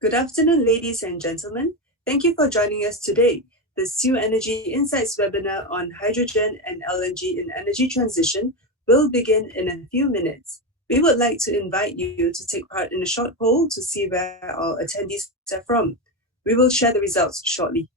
Good afternoon, ladies and gentlemen. Thank you for joining us today. The SIEW Energy Insights webinar on hydrogen and LNG in energy transition will begin in a few minutes. We would like to invite you to take part in a short poll to see where our attendees are from. We will share the results shortly.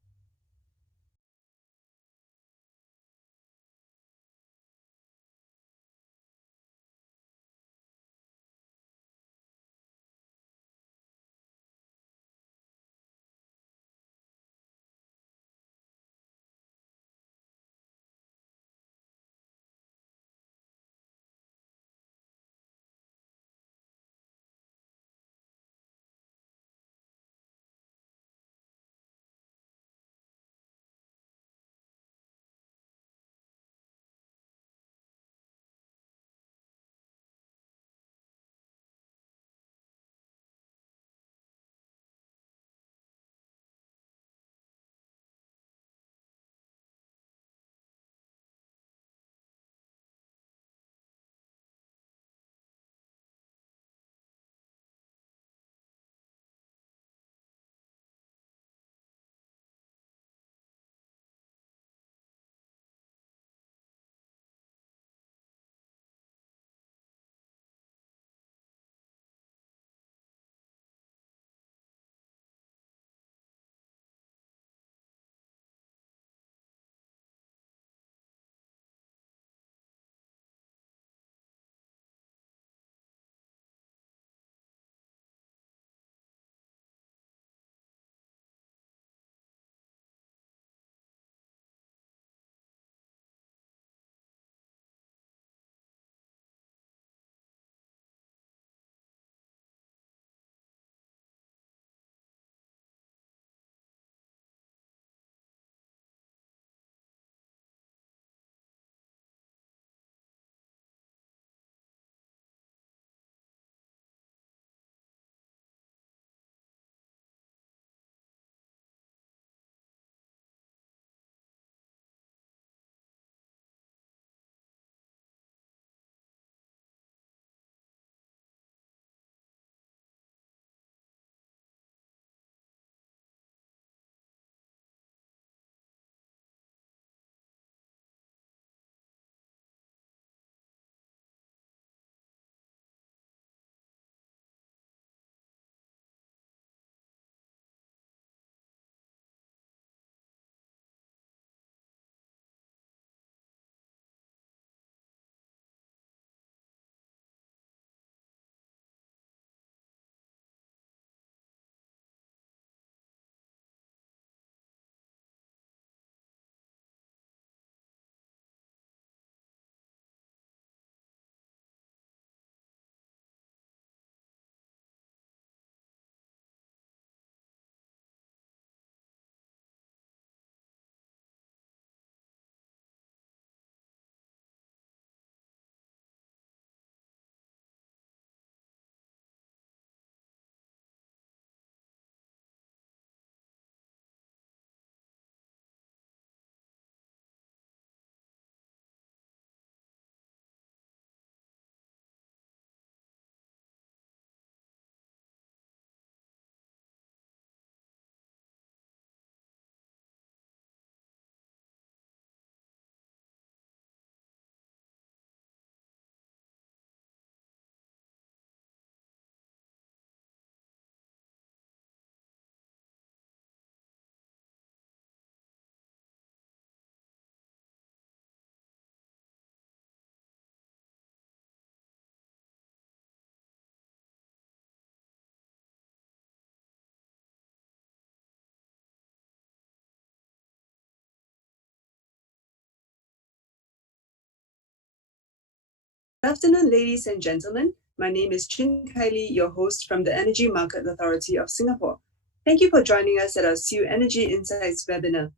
Good afternoon, ladies and gentlemen. My name is Chin Kylie, your host from the Energy Market Authority of Singapore. Thank you for joining us at our SIEW Energy Insights webinar.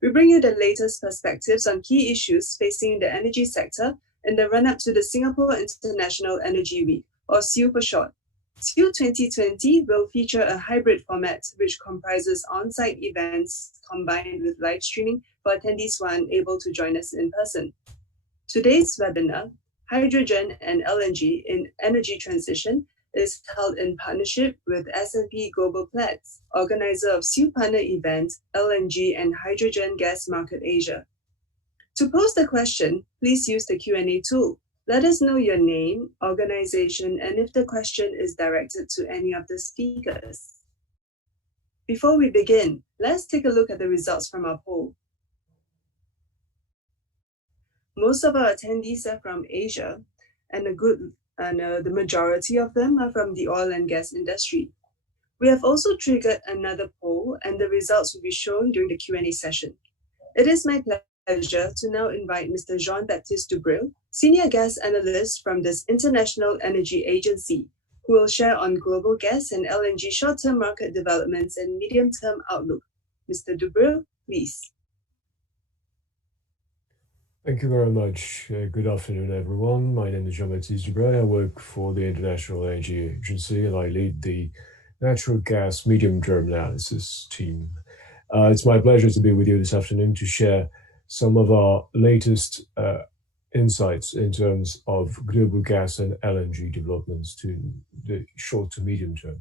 We bring you the latest perspectives on key issues facing the energy sector in the run-up to the Singapore International Energy Week, or SIEW for short. SIEW 2020 will feature a hybrid format which comprises on-site events combined with live streaming for attendees who are unable to join us in person. Today's webinar, Hydrogen and LNG in Energy Transition, is held in partnership with S&P Global Platts, organizer of SIEW partner events LNG and Hydrogen Gas Market Asia. To pose the question, please use the Q&A tool. Let us know your name, organization, and if the question is directed to any of the speakers. Before we begin, let's take a look at the results from our poll. Most of our attendees are from Asia, and the majority of them are from the oil and gas industry. We have also triggered another poll, and the results will be shown during the Q&A session. It is my pleasure to now invite Mr. JeanBetsy Dubril, Senior Gas Analyst from this International Energy Agency, who will share on global gas and LNG short-term market developments and medium-term outlook. Mr. Dubril, please. Thank you very much. Good afternoon, everyone. My name is JeanBetsy Dubril. I work for the International Energy Agency, and I lead the natural gas medium-term analysis team. It's my pleasure to be with you this afternoon to share some of our latest insights in terms of global gas and LNG developments to the short to medium term.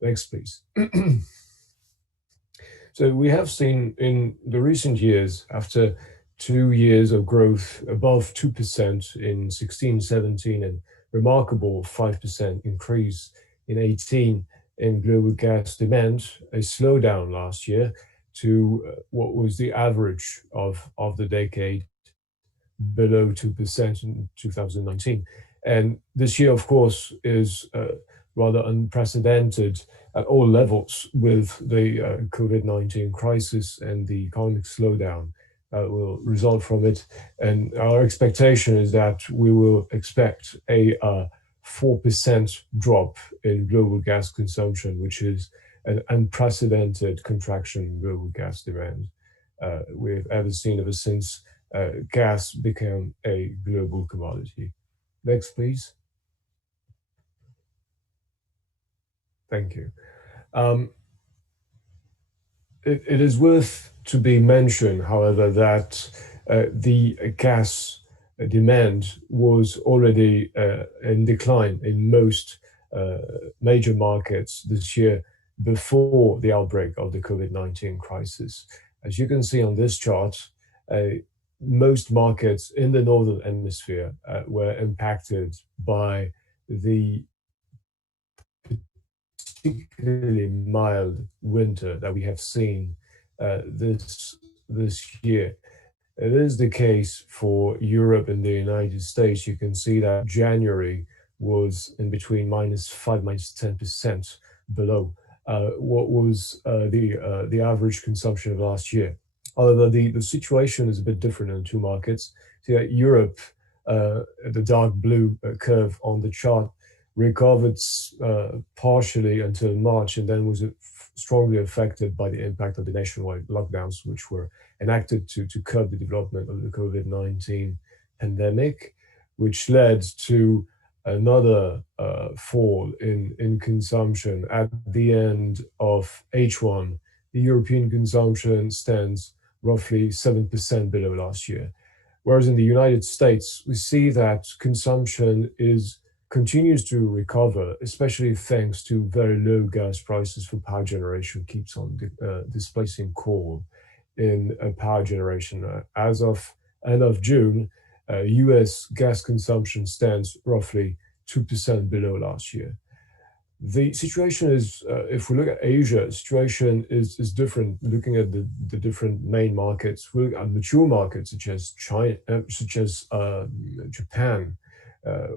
Next, please. So we have seen in the recent years, after 2 years of growth above 2% in 16-17 and remarkable 5% increase in 18 in global gas demand, a slowdown last year to what was the average of the decade, below 2% in 2019. And this year, of course, is rather unprecedented at all levels with the COVID-19 crisis and the economic slowdown that will result from it. And our expectation is that we will expect a 4% drop in global gas consumption, which is an unprecedented contraction in global gas demand we've ever seen ever since gas became a global commodity. Next, please. Thank you. It is worth to be mentioned, however, that the gas demand was already in decline in most major markets this year before the outbreak of the COVID-19 crisis. As you can see on this chart, most markets in the Northern Hemisphere were impacted by the particularly mild winter that we have seen this year. It is the case for Europe and the United States. You can see that January was in between -5, -10% below what was the average consumption of last year. However, the situation is a bit different in the two markets. So Europe, the dark blue curve on the chart, recovered partially until March and then was strongly affected by the impact of the nationwide lockdowns, which were enacted to curb the development of the COVID-19 pandemic, which led to another fall in consumption. At the end of H1, the European consumption stands roughly 7% below last year. Whereas in the United States, we see that consumption continues to recover, especially thanks to very low gas prices for power generation, keeps on displacing coal in power generation. As of end of June, US gas consumption stands roughly 2% below last year. The situation is, if we look at Asia, the situation is different. Looking at the different main markets, we look at mature markets such as China, Japan,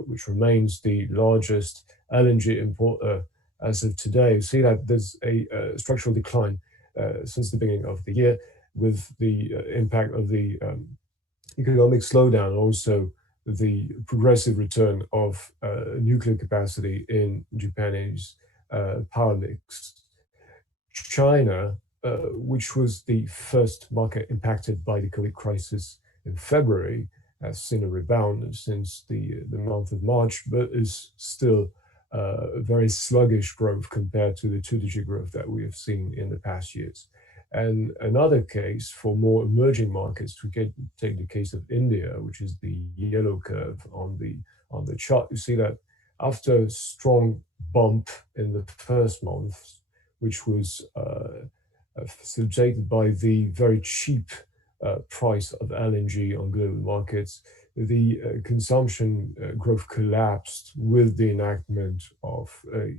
which remains the largest LNG importer as of today. You see that there's a structural decline since the beginning of the year, with the impact of the economic slowdown, also the progressive return of nuclear capacity in Japanese power mix. China, which was the first market impacted by the COVID crisis in February, has seen a rebound since the month of March, but is still very sluggish growth compared to the two-digit growth that we have seen in the past years. And another case for more emerging markets, we can take the case of India, which is the yellow curve on the chart. You see that after a strong bump in the first month, which was facilitated by the very cheap price of LNG on global markets, the consumption growth collapsed with the enactment of a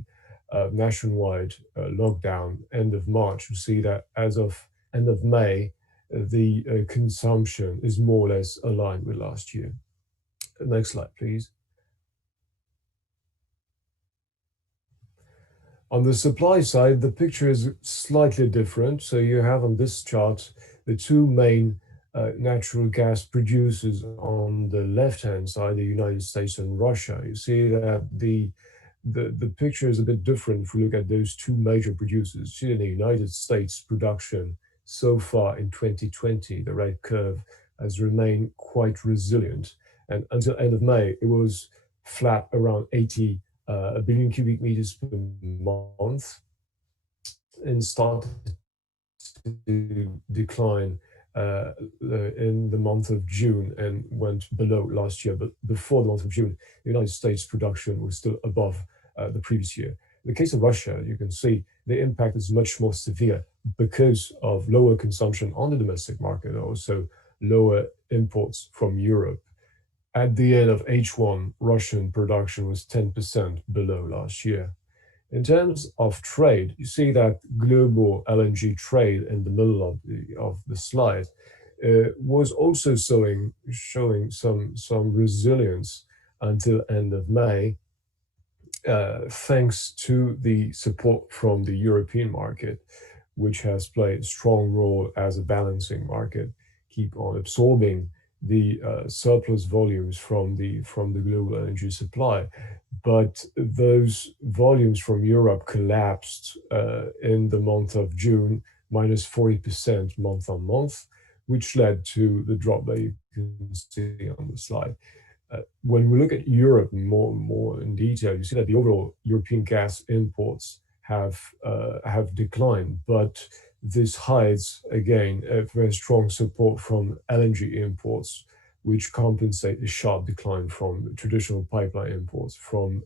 nationwide lockdown end of March. You see that as of end of May, the consumption is more or less aligned with last year. Next slide, please. On the supply side, the picture is slightly different. So you have on this chart the two main natural gas producers on the left-hand side, the United States and Russia. You see that the picture is a bit different if we look at those two major producers. See, in the United States, production so far in 2020, the red curve has remained quite resilient. And until end of May, it was flat around 80 a billion cubic meters per month, and started to decline in the month of June and went below last year. But before the month of June, the United States production was still above the previous year. In the case of Russia, you can see the impact is much more severe because of lower consumption on the domestic market, also lower imports from Europe. At the end of H1, Russian production was 10% below last year. In terms of trade, you see that global LNG trade in the middle of the slide was also showing some resilience until end of May, thanks to the support from the European market, which has played a strong role as a balancing market, keep on absorbing the surplus volumes from the global energy supply. But those volumes from Europe collapsed in the month of June, minus 40% month on month, which led to the drop that you can see on the slide. When we look at Europe more in detail, you see that the overall European gas imports have declined, but this hides, again, a very strong support from LNG imports, which compensate the sharp decline from traditional pipeline imports from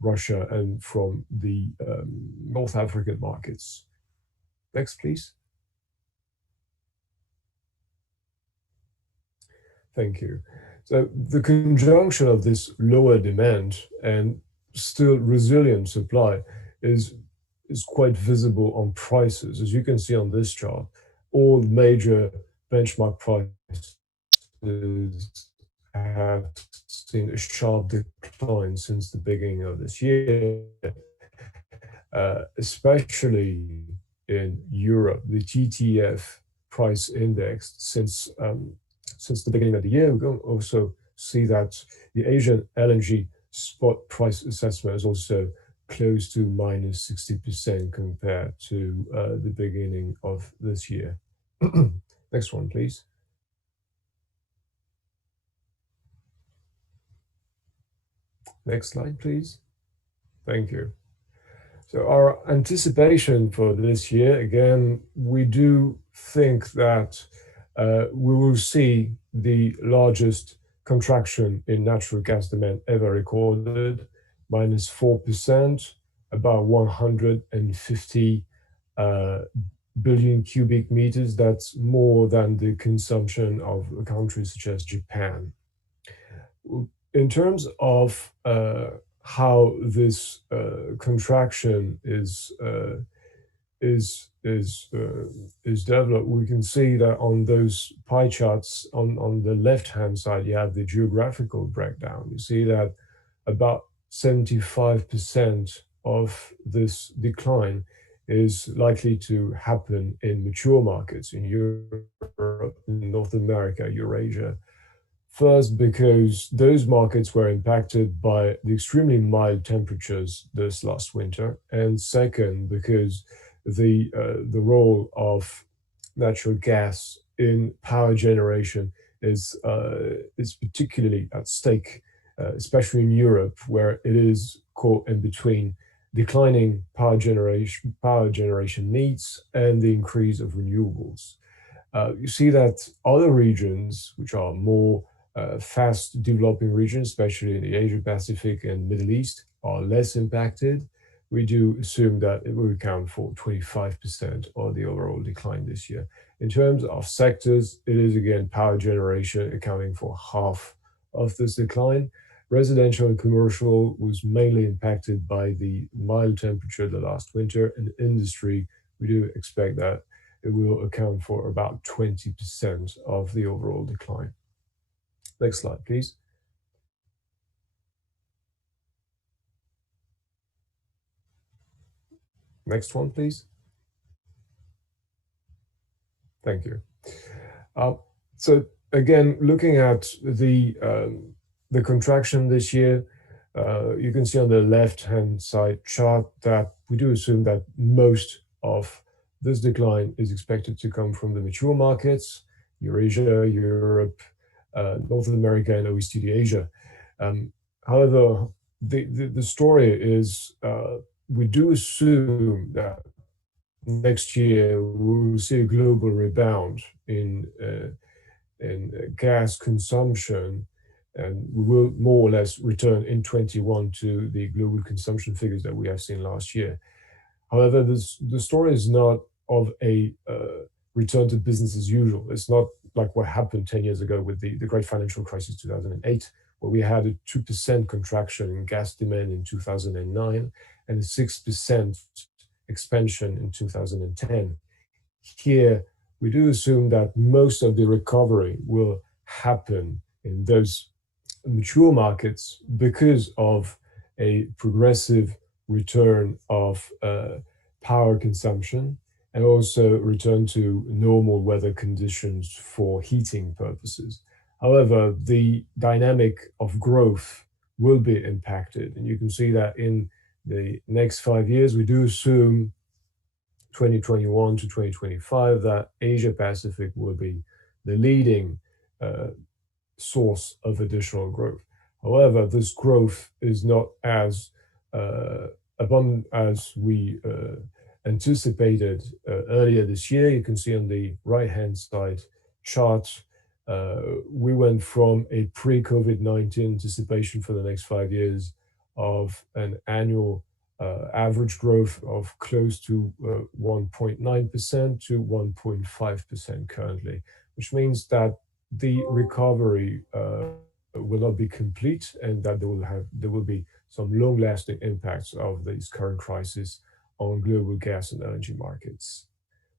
Russia and from the North African markets. Next, please. Thank you. So the conjunction of this lower demand and still resilient supply is quite visible on prices. As you can see on this chart, all major benchmark prices have seen a sharp decline since the beginning of this year, especially in Europe. The TTF price index since the beginning of the year, we can also see that the Asian LNG spot price assessment is also close to minus 60% compared to the beginning of this year. Next one, please. Next slide, please. Thank you. So our anticipation for this year, again, we do think that we will see the largest contraction in natural gas demand ever recorded, minus 4%, about 150 billion cubic meters. That's more than the consumption of countries such as Japan. In terms of how this contraction is developed, we can see that on those pie charts on the left-hand side, you have the geographical breakdown. You see that about 75% of this decline is likely to happen in mature markets in Europe, North America, Eurasia. First, because those markets were impacted by the extremely mild temperatures this last winter, and second, because the role of natural gas in power generation is particularly at stake, especially in Europe, where it is caught in between declining power generation needs and the increase of renewables. You see that other regions, which are more fast developing regions, especially in the Asia Pacific and Middle East, are less impacted. We do assume that it will account for 25% of the overall decline this year. In terms of sectors, it is again power generation accounting for half of this decline. Residential and commercial was mainly impacted by the mild temperature the last winter, and industry, we do expect that it will account for about 20% of the overall decline. Next slide, please. Next one, please. Thank you. So again, looking at the contraction this year, you can see on the left-hand side chart that we do assume that most of this decline is expected to come from the mature markets, Eurasia, Europe, North America, and OECD Asia. However, the story is we do assume that next year we will see a global rebound in gas consumption, and we will more or less return in 21 to the global consumption figures that we have seen last year. However, the story is not of a return to business as usual. It's not like what happened 10 years ago with the great financial crisis 2008, where we had a 2% contraction in gas demand in 2009 and a 6% expansion in 2010. Here, we do assume that most of the recovery will happen in those mature markets because of a progressive return of power consumption and also return to normal weather conditions for heating purposes. However, the dynamic of growth will be impacted, and you can see that in the next 5 years, we do assume 2021 to 2025 that Asia Pacific will be the leading source of additional growth. However, this growth is not as abundant as we anticipated earlier this year. You can see on the right-hand side chart, we went from a pre-COVID-19 anticipation for the next 5 years of an annual average growth of close to 1.9% to 1.5% currently, which means that the recovery will not be complete and that there will be some long-lasting impacts of this current crisis on global gas and LNG markets,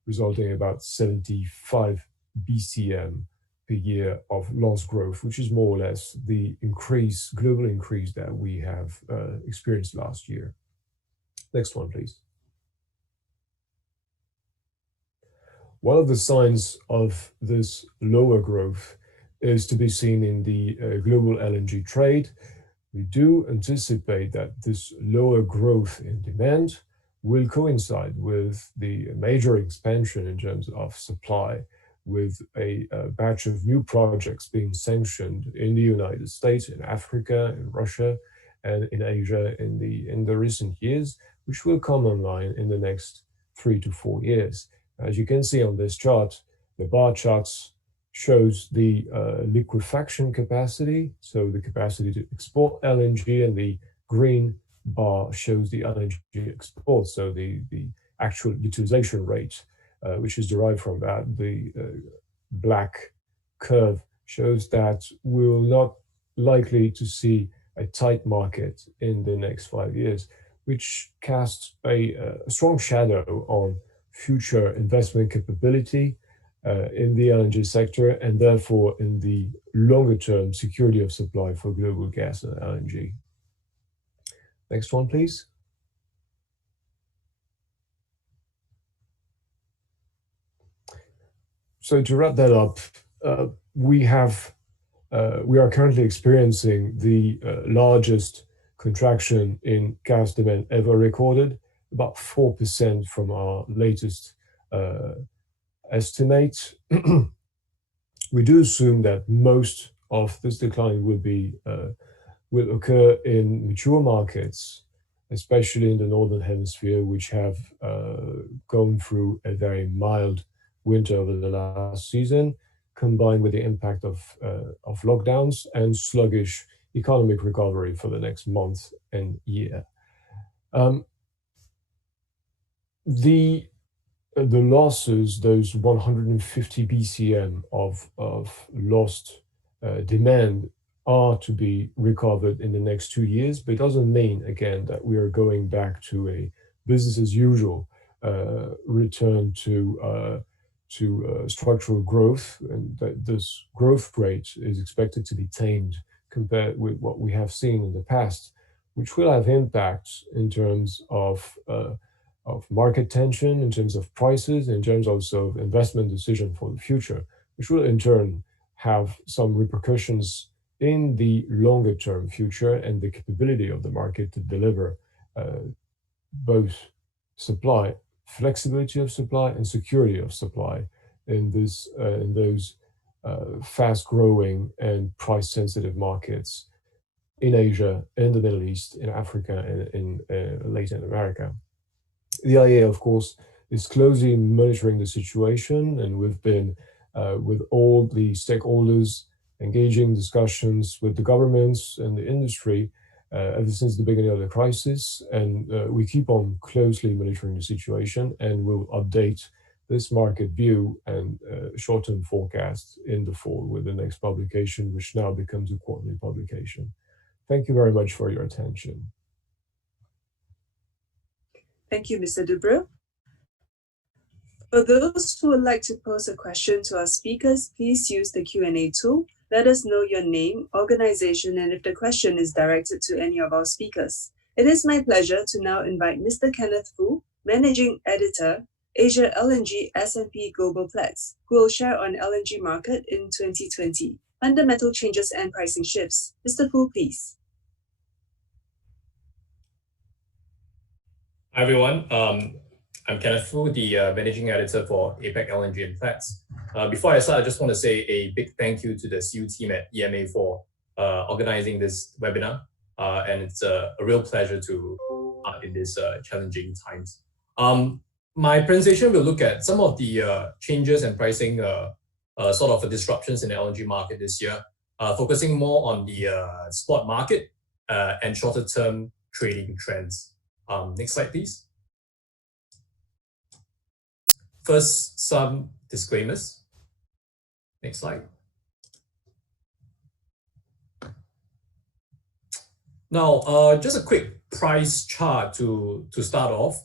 resulting in about 75 BCM per year of lost growth, which is more or less the global increase that we have experienced last year. Next one, please. One of the signs of this lower growth is to be seen in the global LNG trade. We do anticipate that this lower growth in demand will coincide with the major expansion in terms of supply, with a batch of new projects being sanctioned in the United States, in Africa, in Russia, and in Asia in the recent years, which will come online in the next 3 to 4 years. As you can see on this chart, the bar charts shows the liquefaction capacity, so the capacity to export LNG, and the green bar shows the LNG export, so the actual utilization rate, which is derived from that. The black curve shows that we're not likely to see a tight market in the next 5 years, which casts a strong shadow on future investment capability in the LNG sector, and therefore in the longer term security of supply for global gas and LNG. Next one, please. So to wrap that up, we are currently experiencing the largest contraction in gas demand ever recorded, about 4% from our latest estimate. We do assume that most of this decline will occur in mature markets, especially in the Northern Hemisphere, which have gone through a very mild winter over the last season. combined with the impact of lockdowns and sluggish economic recovery for the next month and year. The losses, those 150 BCM of lost demand, are to be recovered in the next 2 years, but it doesn't mean, again, that we are going back to a business as usual return to structural growth, and that this growth rate is expected to be tamed compared with what we have seen in the past, which will have impacts in terms of market tension, in terms of prices, in terms also of investment decision for the future, which will in turn have some repercussions in the longer term future and the capability of the market to deliver both supply, flexibility of supply, and security of supply in those fast growing and price sensitive markets in Asia, in the Middle East, in Africa, and in Latin America. The IEA, of course, is closely monitoring the situation, and we've been with all the stakeholders engaging discussions with the governments and the industry ever since the beginning of the crisis. And we keep on closely monitoring the situation, and we'll update this market view and short-term forecast in the fall with the next publication, which now becomes a quarterly publication. Thank you very much for your attention. Thank you, Mr. Dubreuil. For those who would like to pose a question to our speakers, please use the Q&A tool. Let us know your name, organization, and if the question is directed to any of our speakers. It is my pleasure to now invite Mr. Kenneth Foo, Managing Editor, Asia LNG S&P Global Platts, who will share on LNG market in 2020, fundamental changes and pricing shifts. Mr. Foo, please. Hi everyone, I'm Kenneth Foo, the Managing Editor for APAC LNG and Platts. Before I start, I just want to say a big thank you to the SIEW team at EMA for organizing this webinar, and it's a real pleasure to in these challenging times. My presentation will look at some of the changes and pricing sort of disruptions in the LNG market this year, focusing more on the spot market and shorter term trading trends. Next slide, please. First, some disclaimers. Next slide. Now, just a quick price chart to start off.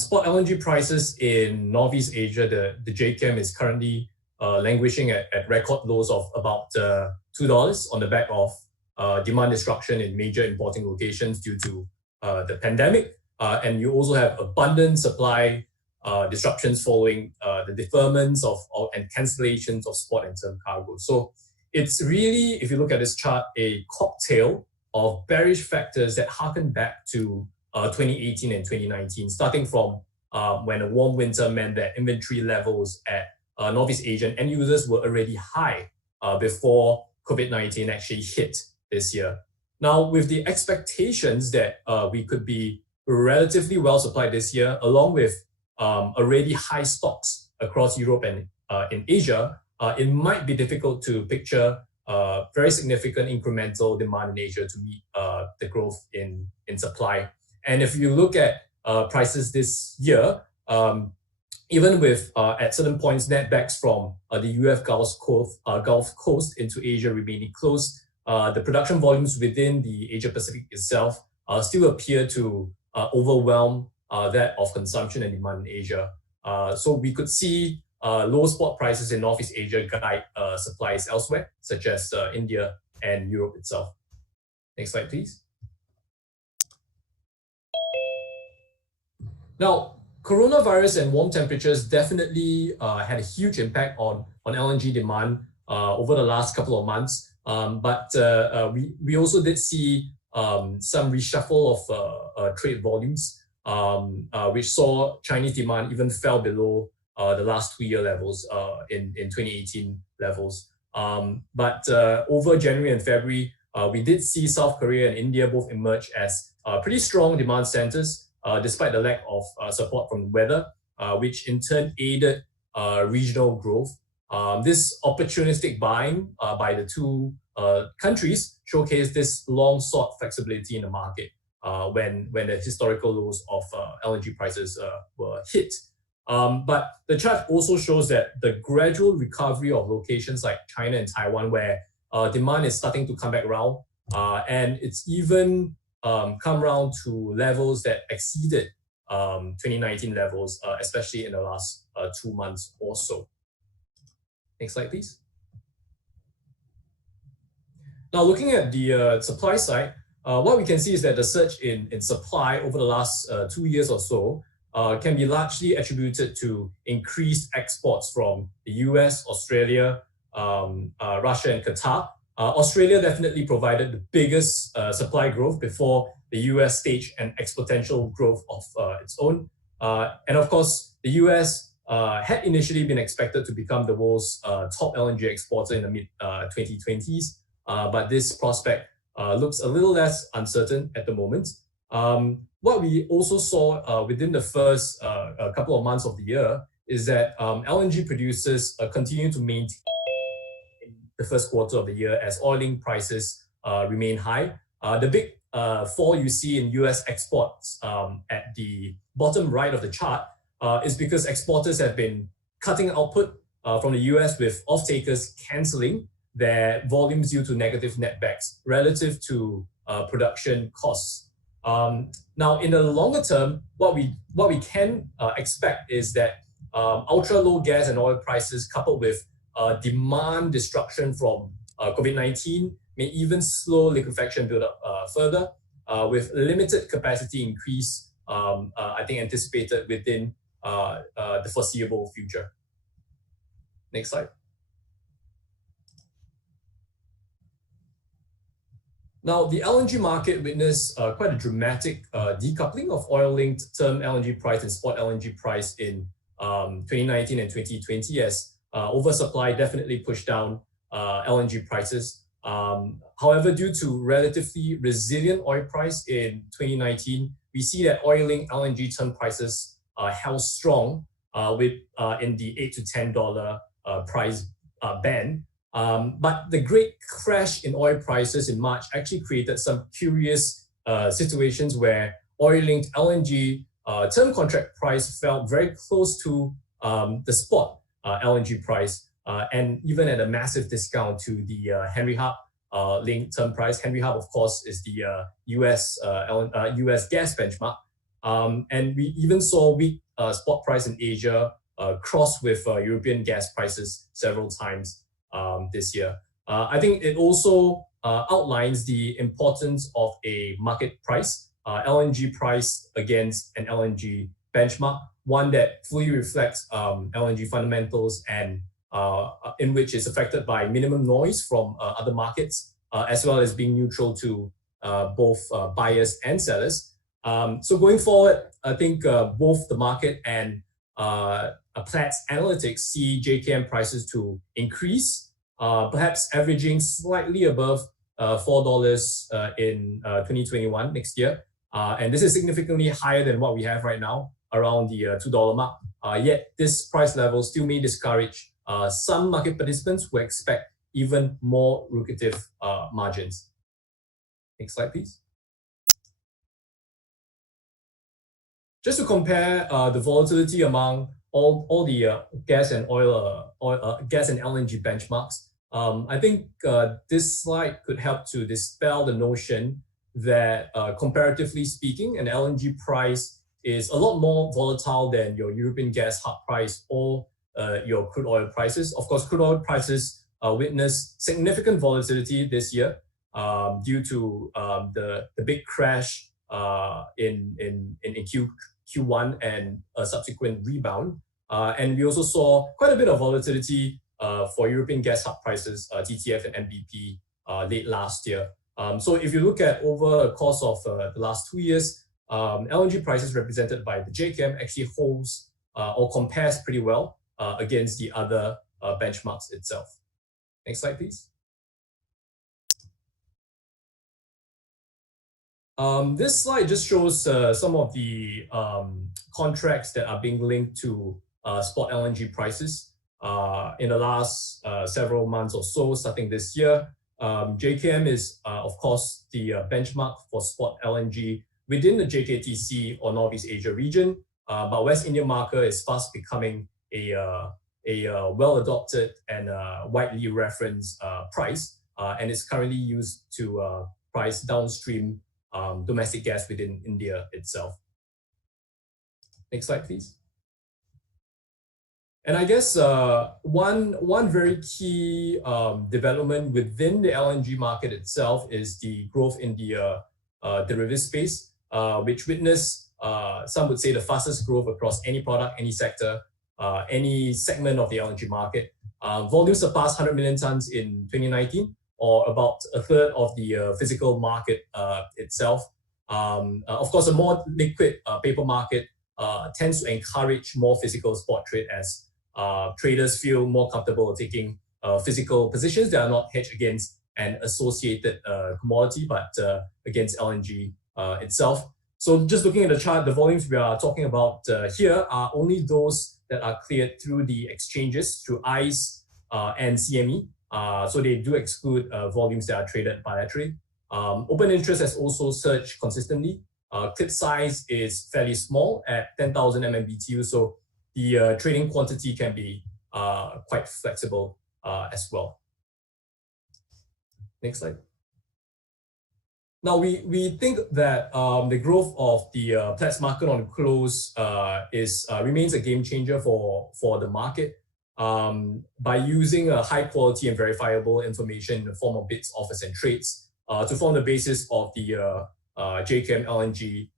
Spot LNG prices in Northeast Asia, the JKM is currently languishing at record lows of about $2 on the back of demand destruction in major importing locations due to the pandemic, and you also have abundant supply disruptions following the deferments and cancellations of spot and term cargo. So it's really, if you look at this chart, a cocktail of bearish factors that harken back to 2018 and 2019, starting from when a warm winter meant that inventory levels at Northeast Asian end users were already high before COVID-19 actually hit this year. Now, with the expectations that we could be relatively well supplied this year, along with already high stocks across Europe and in Asia, it might be difficult to picture very significant incremental demand in Asia to meet the growth in supply. And if you look at prices this year, even with at certain points netbacks from the US Gulf Coast into Asia remaining closed, the production volumes within the Asia Pacific itself still appear to overwhelm that of consumption and demand in Asia. So we could see low spot prices in Northeast Asia guide supplies elsewhere, such as India and Europe itself. Next slide, please. Now, coronavirus and warm temperatures definitely had a huge impact on LNG demand over the last couple of months. But we also did see some reshuffle of trade volumes, which saw Chinese demand even fell below the last 2-year levels in 2018 levels. But over January and February, we did see South Korea and India both emerge as pretty strong demand centers, despite the lack of support from weather, which in turn aided regional growth. This opportunistic buying by the two countries showcased this long sought flexibility in the market when the historical lows of LNG prices were hit. But the chart also shows that the gradual recovery of locations like China and Taiwan, where demand is starting to come back around, and it's even come around to levels that exceeded 2019 levels, especially in the last 2 months or so. Next slide, please. Now, looking at the supply side, what we can see is that the surge in supply over the last 2 years or so can be largely attributed to increased exports from the US, Australia, Russia, and Qatar. Australia definitely provided the biggest supply growth before the US staged an exponential growth of its own. And of course, the US had initially been expected to become the world's top LNG exporter in the mid-2020s, but this prospect looks a little less uncertain at the moment. What we also saw within the first couple of months of the year is that LNG producers continue to maintain in the first quarter of the year as oil-linked prices remain high. The big fall you see in US exports at the bottom right of the chart is because exporters have been cutting output from the US, with off-takers cancelling their volumes due to negative netbacks relative to production costs. Now, in the longer term, what we can expect is that ultra-low gas and oil prices, coupled with demand destruction from COVID-19, may even slow liquefaction build-up further, with limited capacity increase, I think, anticipated within the foreseeable future. Next slide. Now, the LNG market witnessed quite a dramatic decoupling of oil-linked term LNG price and spot LNG price in 2019 and 2020, as oversupply definitely pushed down LNG prices. However, due to relatively resilient oil price in 2019, we see that oil-linked LNG term prices held strong with in the $8 to $10 price band. But the great crash in oil prices in March actually created some curious situations where oil-linked LNG term contract price fell very close to the spot LNG price, and even at a massive discount to the Henry Hub linked term price. Henry Hub, of course, is the US gas benchmark. And we even saw weak spot price in Asia cross with European gas prices several times this year. I think it also outlines the importance of a market price, LNG price against an LNG benchmark, one that fully reflects LNG fundamentals and in which is affected by minimum noise from other markets, as well as being neutral to both buyers and sellers. So going forward, I think both the market and Platts Analytics see JKM prices to increase, perhaps averaging slightly above $4 in 2021 next year. And this is significantly higher than what we have right now, around the $2 mark. Yet this price level still may discourage some market participants who expect even more lucrative margins. Next slide, please. Just to compare the volatility among all the gas and gas and LNG benchmarks, I think this slide could help to dispel the notion that comparatively speaking, an LNG price is a lot more volatile than your European gas hub price or your crude oil prices. Of course, crude oil prices witnessed significant volatility this year due to the big crash in Q1 and a subsequent rebound. And we also saw quite a bit of volatility for European gas hub prices, TTF and NBP, late last year. So if you look at over the course of the last 2 years, LNG prices represented by the JKM actually holds or compares pretty well against the other benchmarks itself. Next slide, please. This slide just shows some of the contracts that are being linked to spot LNG prices. in the last several months or so, starting this year. JKM is, of course, the benchmark for spot LNG within the JKTC or Northeast Asia region, but West Indian marker is fast becoming a well-adopted and widely referenced price, and is currently used to price downstream domestic gas within India itself. Next slide, please. And I guess one very key development within the LNG market itself is the growth in the derivative space, which witnessed, some would say, the fastest growth across any product, any sector, any segment of the LNG market. Volume surpassed 100 million tons in 2019, or about a third of the physical market itself. Of course, a more liquid paper market tends to encourage more physical spot trade as traders feel more comfortable taking physical positions that are not hedged against an associated commodity, but against LNG itself. So just looking at the chart, the volumes we are talking about here are only those that are cleared through the exchanges, through ICE and CME. So they do exclude volumes that are traded bilaterally. Open interest has also surged consistently. Clip size is fairly small at 10,000 MMBTU, so the trading quantity can be quite flexible as well. Next slide. Now, we think that the growth of the Platts market on close remains a game changer for the market by using a high quality and verifiable information in the form of bids, offers, and trades to form the basis of the JKM LNG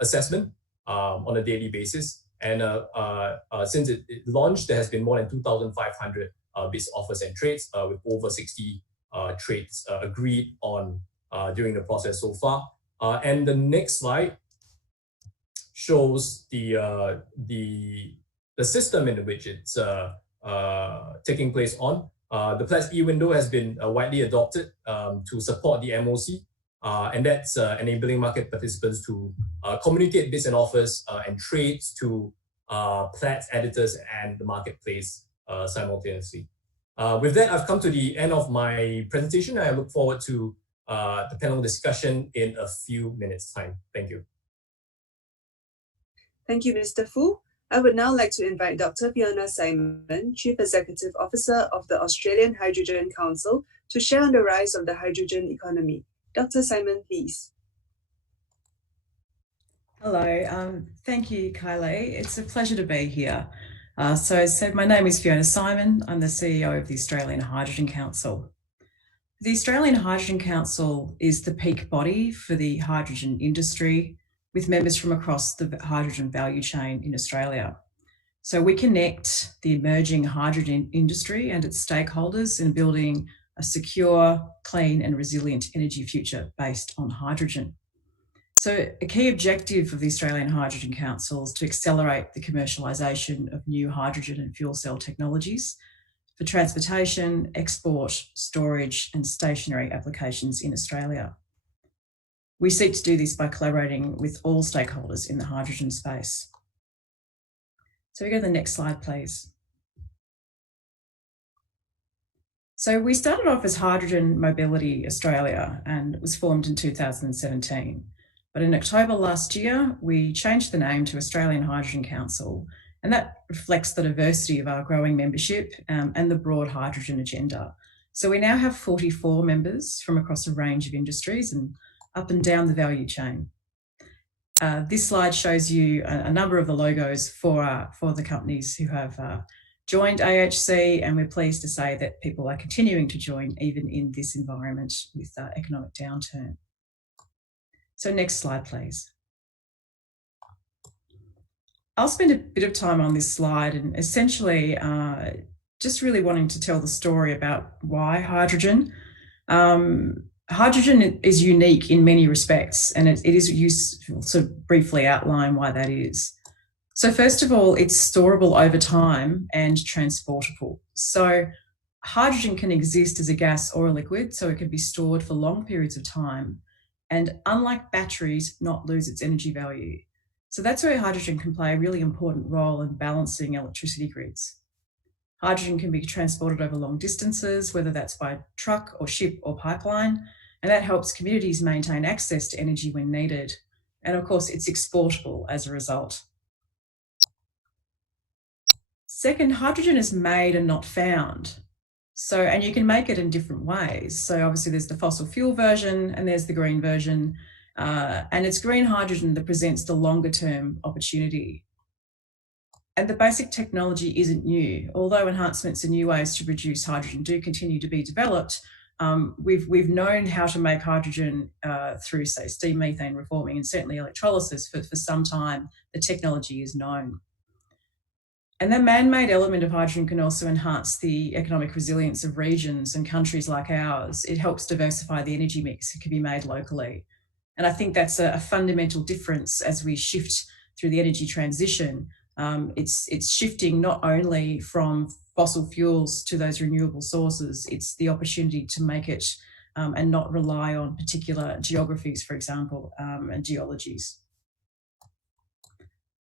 assessment on a daily basis. And since it launched, there has been more than 2,500 bids, offers, and trades with over 60 trades agreed on during the process so far. And the next slide shows the system in which it's taking place on. The Platts e-window has been widely adopted to support the MOC, and that's enabling market participants to communicate bids and offers and trades to Platts editors and the marketplace simultaneously. With that, I've come to the end of my presentation. I look forward to the panel discussion in a few minutes' time. Thank you. Thank you, Mr. Fu. I would now like to invite Dr. Fiona Simon, Chief Executive Officer of the Australian Hydrogen Council, to share on the rise of the hydrogen economy. Dr. Simon, please. Hello, thank you, Kylie. It's a pleasure to be here. So as said, my name is Fiona Simon. I'm the CEO of the Australian Hydrogen Council. The Australian Hydrogen Council is the peak body for the hydrogen industry, with members from across the hydrogen value chain in Australia. So we connect the emerging hydrogen industry and its stakeholders in building a secure, clean and resilient energy future based on hydrogen. So a key objective of the Australian Hydrogen Council is to accelerate the commercialisation of new hydrogen and fuel cell technologies for transportation, export, storage and stationary applications in Australia. We seek to do this by collaborating with all stakeholders in the hydrogen space. So we go to the next slide, please. So we started off as Hydrogen Mobility Australia, and it was formed in 2017. But in October last year, we changed the name to Australian Hydrogen Council, and that reflects the diversity of our growing membership and the broad hydrogen agenda. So we now have 44 members from across a range of industries and up and down the value chain. This slide shows you a number of the logos for the companies who have joined AHC, and we're pleased to say that people are continuing to join even in this environment with economic downturn. So next slide, please. I'll spend a bit of time on this slide and essentially just really wanting to tell the story about why hydrogen. Hydrogen is unique in many respects, and it is useful to briefly outline why that is. So first of all, it's storable over time and transportable. So hydrogen can exist as a gas or a liquid, so it can be stored for long periods of time, and unlike batteries, not lose its energy value. So that's where hydrogen can play a really important role in balancing electricity grids. Hydrogen can be transported over long distances, whether that's by truck or ship or pipeline, and that helps communities maintain access to energy when needed. And of course, it's exportable as a result. Second, hydrogen is made and not found. And you can make it in different ways. So obviously there's the fossil fuel version and there's the green version. And it's green hydrogen that presents the longer term opportunity. And the basic technology isn't new. Although enhancements and new ways to produce hydrogen do continue to be developed, we've known how to make hydrogen through, say, steam methane reforming and certainly electrolysis for some time. The technology is known. And the man-made element of hydrogen can also enhance the economic resilience of regions and countries like ours. It helps diversify the energy mix. It can be made locally. And I think that's a fundamental difference as we shift through the energy transition. It's shifting not only from fossil fuels to those renewable sources, it's the opportunity to make it and not rely on particular geographies, for example, and geologies.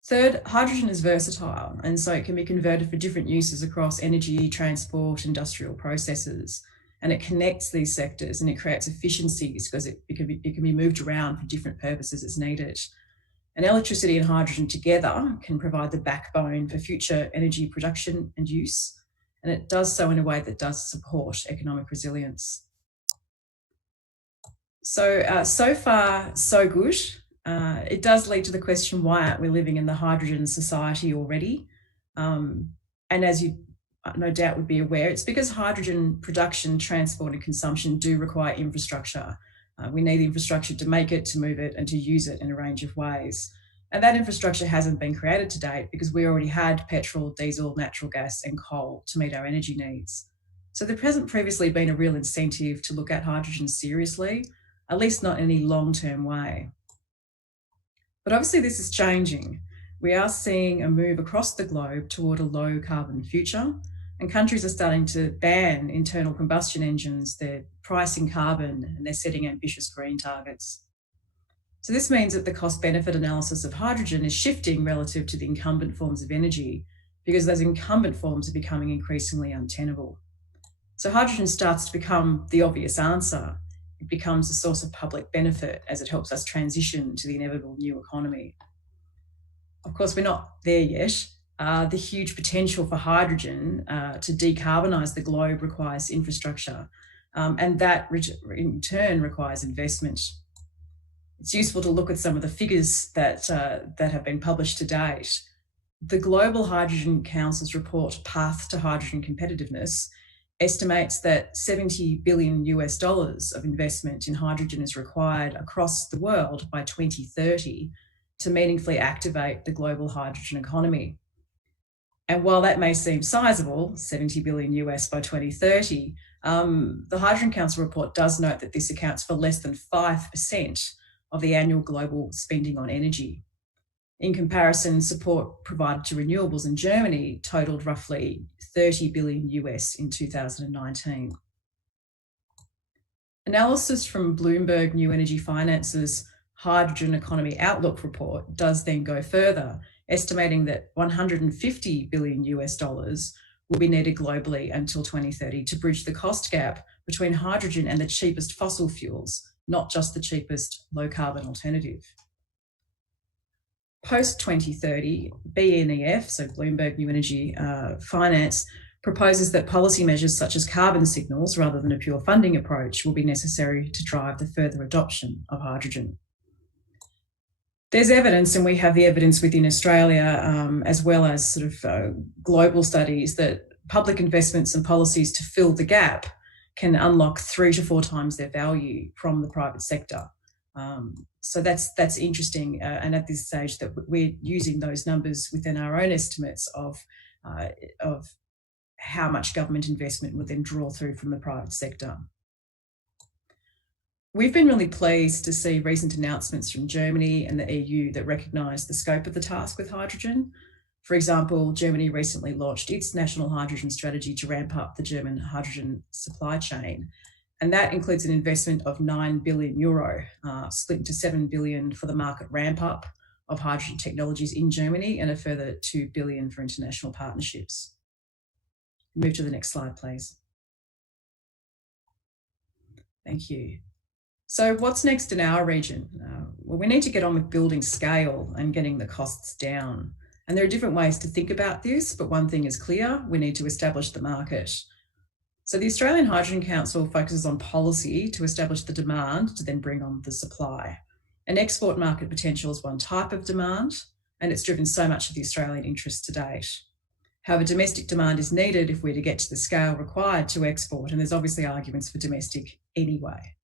Third, hydrogen is versatile, and so it can be converted for different uses across energy, transport, industrial processes. And it connects these sectors and it creates efficiencies because it can be moved around for different purposes as needed. And electricity and hydrogen together can provide the backbone for future energy production and use. And it does so in a way that does support economic resilience. So far, so good. It does lead to the question, why aren't we living in the hydrogen society already? And as you no doubt would be aware, it's because hydrogen production, transport and consumption do require infrastructure. We need infrastructure to make it, to move it and to use it in a range of ways. And that infrastructure hasn't been created to date because we already had petrol, diesel, natural gas and coal to meet our energy needs. So there hasn't previously been a real incentive to look at hydrogen seriously, at least not in any long-term way. But obviously this is changing. We are seeing a move across the globe toward a low carbon future, and countries are starting to ban internal combustion engines, they're pricing carbon, and they're setting ambitious green targets. So this means that the cost-benefit analysis of hydrogen is shifting relative to the incumbent forms of energy because those incumbent forms are becoming increasingly untenable. So hydrogen starts to become the obvious answer. It becomes a source of public benefit as it helps us transition to the inevitable new economy. Of course, we're not there yet. The huge potential for hydrogen to decarbonise the globe requires infrastructure, and that in turn requires investment. It's useful to look at some of the figures that have been published to date. The Global Hydrogen Council's report, Path to Hydrogen Competitiveness, estimates that $70 billion of investment in hydrogen is required across the world by 2030 to meaningfully activate the global hydrogen economy. And while that may seem sizable, $70 billion by 2030, the Hydrogen Council report does note that this accounts for less than 5% of the annual global spending on energy. In comparison, support provided to renewables in Germany totaled roughly $30 billion in 2019. Analysis from Bloomberg New Energy Finance's Hydrogen Economy Outlook report does then go further, estimating that $150 billion will be needed globally until 2030 to bridge the cost gap between hydrogen and the cheapest fossil fuels, not just the cheapest low-carbon alternative. Post-2030, BNEF, so Bloomberg New Energy Finance, proposes that policy measures such as carbon signals, rather than a pure funding approach, will be necessary to drive the further adoption of hydrogen. There's evidence, and we have the evidence within Australia, as well as sort of global studies, that public investments and policies to fill the gap can unlock 3 to 4 times their value from the private sector. So that's interesting, and at this stage that we're using those numbers within our own estimates of how much government investment would then draw through from the private sector. We've been really pleased to see recent announcements from Germany and the EU that recognise the scope of the task with hydrogen. For example, Germany recently launched its national hydrogen strategy to ramp up the German hydrogen supply chain. And that includes an investment of €9 billion, split into $7 billion for the market ramp up of hydrogen technologies in Germany and a further $2 billion for international partnerships. Move to the next slide, please. Thank you. So what's next in our region? Well, we need to get on with building scale and getting the costs down. And there are different ways to think about this, but one thing is clear: we need to establish the market. So the Australian Hydrogen Council focuses on policy to establish the demand to then bring on the supply. An export market potential is one type of demand, and it's driven so much of the Australian interest to date. However, domestic demand is needed if we're to get to the scale required to export, and there's obviously arguments for domestic anyway.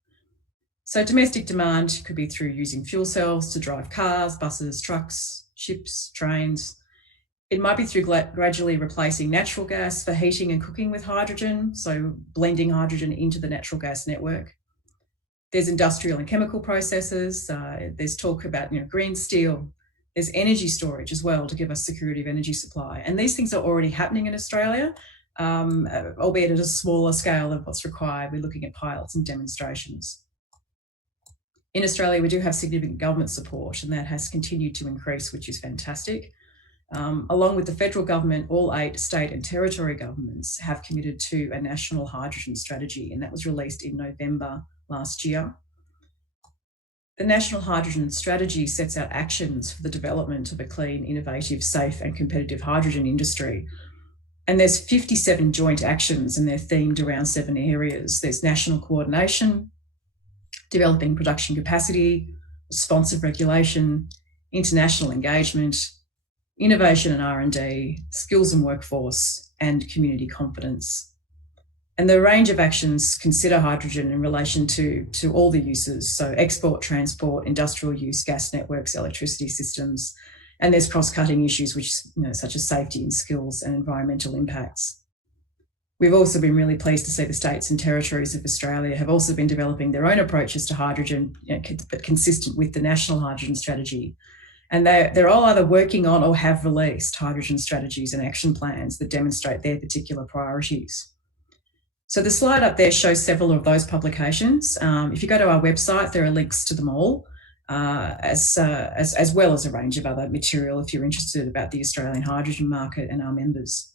So domestic demand could be through using fuel cells to drive cars, buses, trucks, ships, trains. It might be through gradually replacing natural gas for heating and cooking with hydrogen, so blending hydrogen into the natural gas network. There's industrial and chemical processes. There's talk about green steel. There's energy storage as well to give us security of energy supply. And these things are already happening in Australia, albeit at a smaller scale of what's required. We're looking at pilots and demonstrations. In Australia, we do have significant government support, and that has continued to increase, which is fantastic. Along with the federal government, all 8 state and territory governments have committed to a national hydrogen strategy, and that was released in November last year. The National Hydrogen Strategy sets out actions for the development of a clean, innovative, safe and competitive hydrogen industry. And there's 57 joint actions, and they're themed around 7 areas. There's national coordination, developing production capacity, responsive regulation, international engagement, innovation and R&D, skills and workforce, and community confidence. And the range of actions consider hydrogen in relation to all the uses, so export, transport, industrial use, gas networks, electricity systems, and there's cross-cutting issues such as safety and skills and environmental impacts. We've also been really pleased to see the states and territories of Australia have also been developing their own approaches to hydrogen, but consistent with the National Hydrogen Strategy. And they're all either working on or have released hydrogen strategies and action plans that demonstrate their particular priorities. So the slide up there shows several of those publications. If you go to our website, there are links to them all, as well as a range of other material if you're interested about the Australian hydrogen market and our members.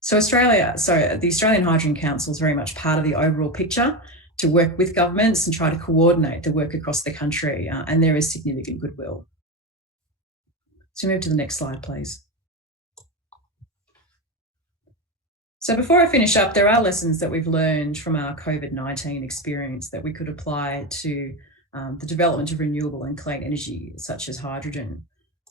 So the Australian Hydrogen Council is very much part of the overall picture to work with governments and try to coordinate the work across the country, and there is significant goodwill. So move to the next slide, please. So before I finish up, there are lessons that we've learned from our COVID-19 experience that we could apply to the development of renewable and clean energy, such as hydrogen.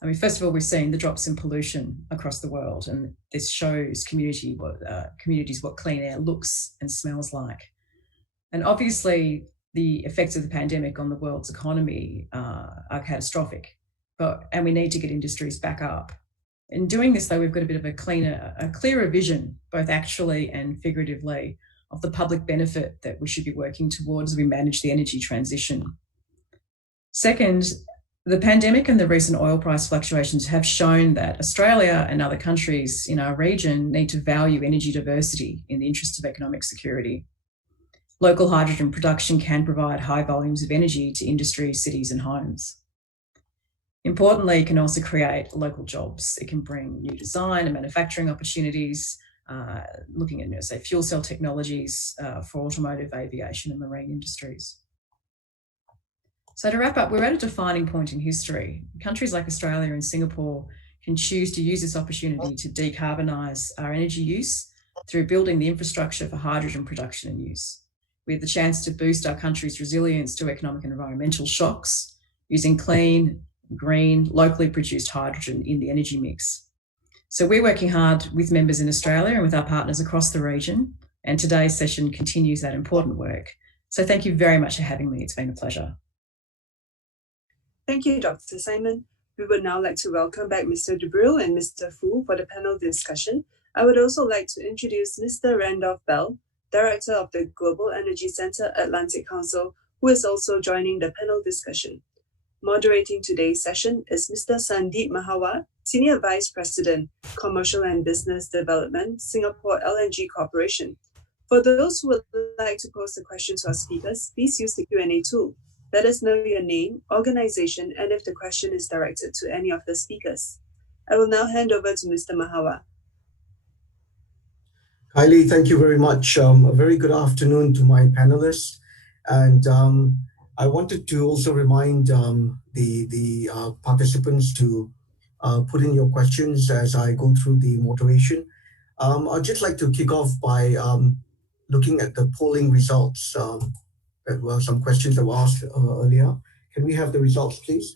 I mean, first of all, we've seen the drops in pollution across the world, and this shows communities what clean air looks and smells like. And obviously, the effects of the pandemic on the world's economy are catastrophic, and we need to get industries back up. In doing this, though, we've got a bit of a clearer vision, both actually and figuratively, of the public benefit that we should be working towards as we manage the energy transition. Second, the pandemic and the recent oil price fluctuations have shown that Australia and other countries in our region need to value energy diversity in the interest of economic security. Local hydrogen production can provide high volumes of energy to industry, cities and homes. Importantly, it can also create local jobs. It can bring new design and manufacturing opportunities, looking at, say, fuel cell technologies for automotive, aviation and marine industries. So to wrap up, we're at a defining point in history. Countries like Australia and Singapore can choose to use this opportunity to decarbonise our energy use through building the infrastructure for hydrogen production and use. We have the chance to boost our country's resilience to economic and environmental shocks using clean, green, locally produced hydrogen in the energy mix. So we're working hard with members in Australia and with our partners across the region, and today's session continues that important work. So thank you very much for having me. It's been a pleasure. Thank you, Dr. Simon. We would now like to welcome back Mr. Dubril and Mr. Fu for the panel discussion. I would also like to introduce Mr. Randolph Bell, Director of the Global Energy Centre Atlantic Council, who is also joining the panel discussion. Moderating today's session is Mr. Sandeep Mahawar, Senior Vice President, Commercial and Business Development, Singapore LNG Corporation. For those who would like to pose a question to our speakers, please use the Q&A tool. Let us know your name, organization, and if the question is directed to any of the speakers. I will now hand over to Mr. Mahawar. Kylie, thank you very much. A very good afternoon to my panelists. And I wanted to also remind the participants to put in your questions as I go through the moderation. I'd just like to kick off by looking at the polling results. There were some questions that were asked earlier. Can we have the results, please?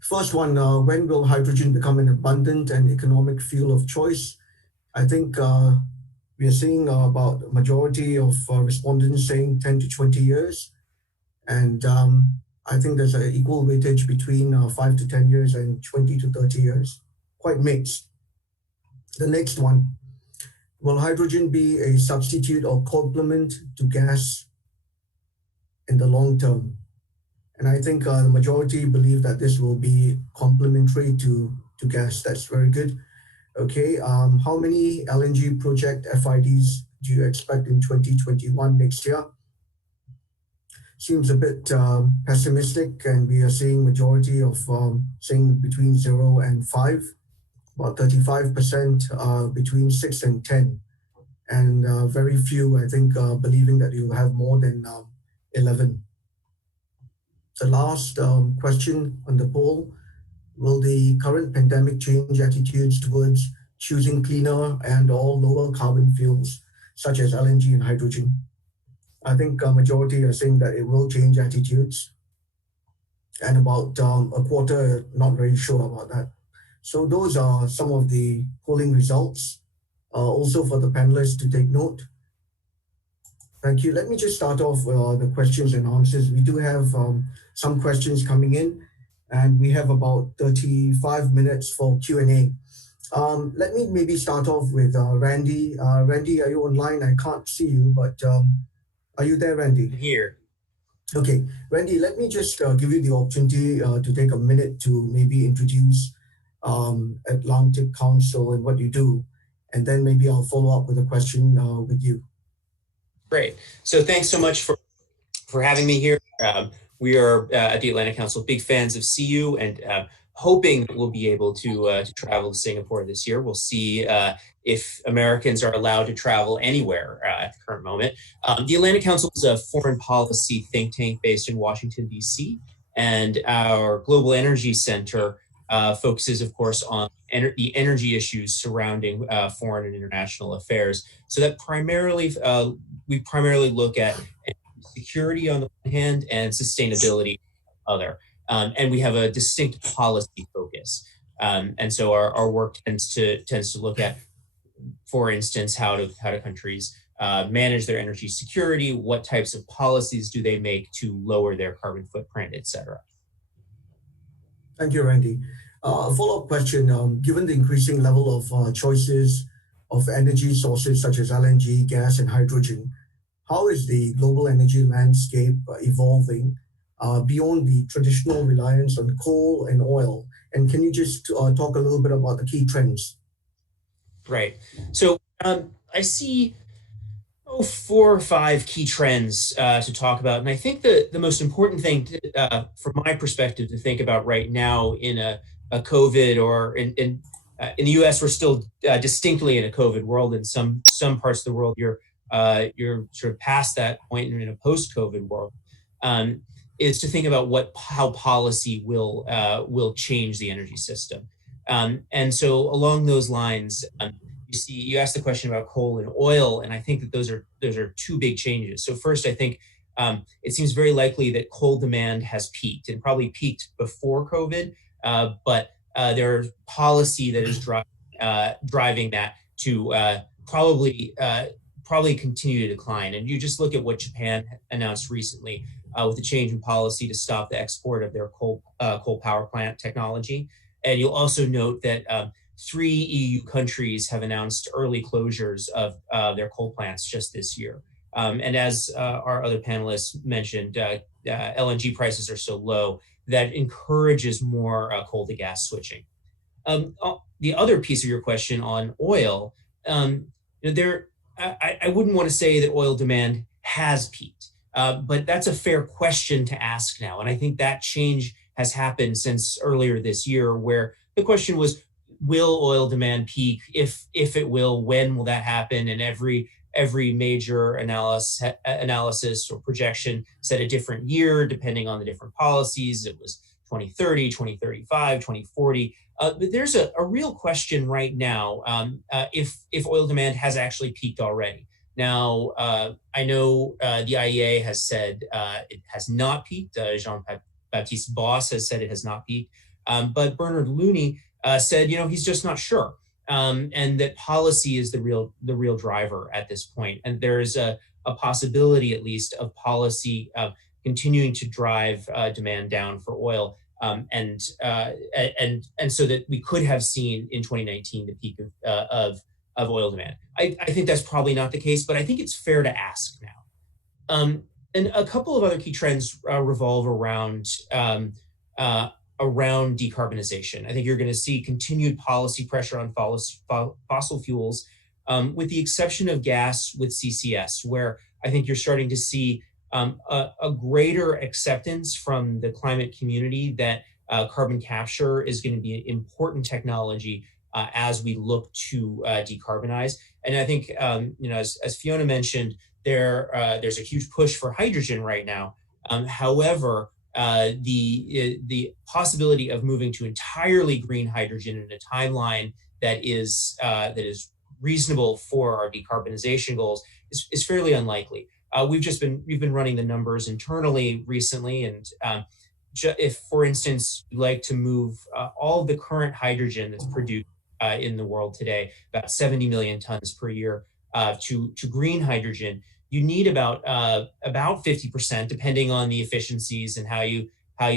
First one, when will hydrogen become an abundant and economic fuel of choice? I think we are seeing about a majority of respondents saying 10 to 20 years. And I think there's an equal weightage between 5 to 10 years and 20 to 30 years. Quite mixed. The next one, will hydrogen be a substitute or complement to gas in the long term? And I think the majority believe that this will be complementary to gas. That's very good. Okay, how many LNG project FIDs do you expect in 2021 next year? Seems a bit pessimistic, and we are seeing majority of saying between 0 and 5, about 35% between 6 and 10, and very few, I think, believing that you'll have more than 11. The last question on the poll, will the current pandemic change attitudes towards choosing cleaner and or lower carbon fuels, such as LNG and hydrogen? I think a majority are saying that it will change attitudes, and about a quarter not very sure about that. So those are some of the polling results. Also for the panelists to take note. Thank you. Let me just start off the questions and answers. We do have some questions coming in, and we have about 35 minutes for Q&A. Let me maybe start off with Randy. Randy, are you online? I can't see you, but are you there, Randy? Here. Okay, Randy, let me just give you the opportunity to take a minute to maybe introduce Atlantic Council and what you do, and then maybe I'll follow up with a question with you. Great. So thanks so much for having me here. We are at the Atlantic Council big fans of SIEW, and hoping that we'll be able to travel to Singapore this year. We'll see if Americans are allowed to travel anywhere at the current moment. The Atlantic Council is a foreign policy think tank based in Washington, D.C., and our Global Energy Center focuses, of course, on the energy issues surrounding foreign and international affairs. So that we primarily look at security on the one hand and sustainability on the other. And we have a distinct policy focus. And so our work tends to look at, for instance, how do countries manage their energy security, what types of policies do they make to lower their carbon footprint, et cetera. Thank you, Randy. A follow-up question, given the increasing level of choices of energy sources such as LNG, gas, and hydrogen, how is the global energy landscape evolving beyond the traditional reliance on coal and oil? And can you just talk a little bit about the key trends? Right. So I see 4 or 5 key trends to talk about. And I think the most important thing from my perspective to think about right now in a COVID, or in the US, we're still distinctly in a COVID world. In some parts of the world, you're sort of past that point and in a post-COVID world. Is to think about how policy will change the energy system. And so along those lines, you asked the question about coal and oil, and I think that those are 2 big changes. So first, I think it seems very likely that coal demand has peaked, and probably peaked before COVID, but there's policy that is driving that to probably continue to decline. And you just look at what Japan announced recently with the change in policy to stop the export of their coal power plant technology. And you'll also note that 3 EU countries have announced early closures of their coal plants just this year. And as our other panelists mentioned, LNG prices are so low that encourages more coal to gas switching. The other piece of your question on oil, I wouldn't want to say that oil demand has peaked, but that's a fair question to ask now. And I think that change has happened since earlier this year, where the question was, will oil demand peak? If it will, when will that happen? And every major analysis or projection set a different year depending on the different policies. It was 2030, 2035, 2040. But there's a real question right now if oil demand has actually peaked already. Now, I know the IEA has said it has not peaked. Jean-Baptiste Boss has said it has not peaked. But Bernard Looney said, he's just not sure. And that policy is the real driver at this point. And there is a possibility, at least, of policy continuing to drive demand down for oil. And so that we could have seen in 2019 the peak of oil demand. I think that's probably not the case, but I think it's fair to ask now. And a couple of other key trends revolve around decarbonization. I think you're going to see continued policy pressure on fossil fuels, with the exception of gas with CCS, where I think you're starting to see a greater acceptance from the climate community that carbon capture is going to be an important technology as we look to decarbonize. And I think, as Fiona mentioned, there's a huge push for hydrogen right now. However, the possibility of moving to entirely green hydrogen in a timeline that is reasonable for our decarbonization goals is fairly unlikely. We've been running the numbers internally recently, and if, for instance, you'd like to move all the current hydrogen that's produced in the world today, about 70 million tons per year, to green hydrogen, you need about 50%, depending on the efficiencies and how you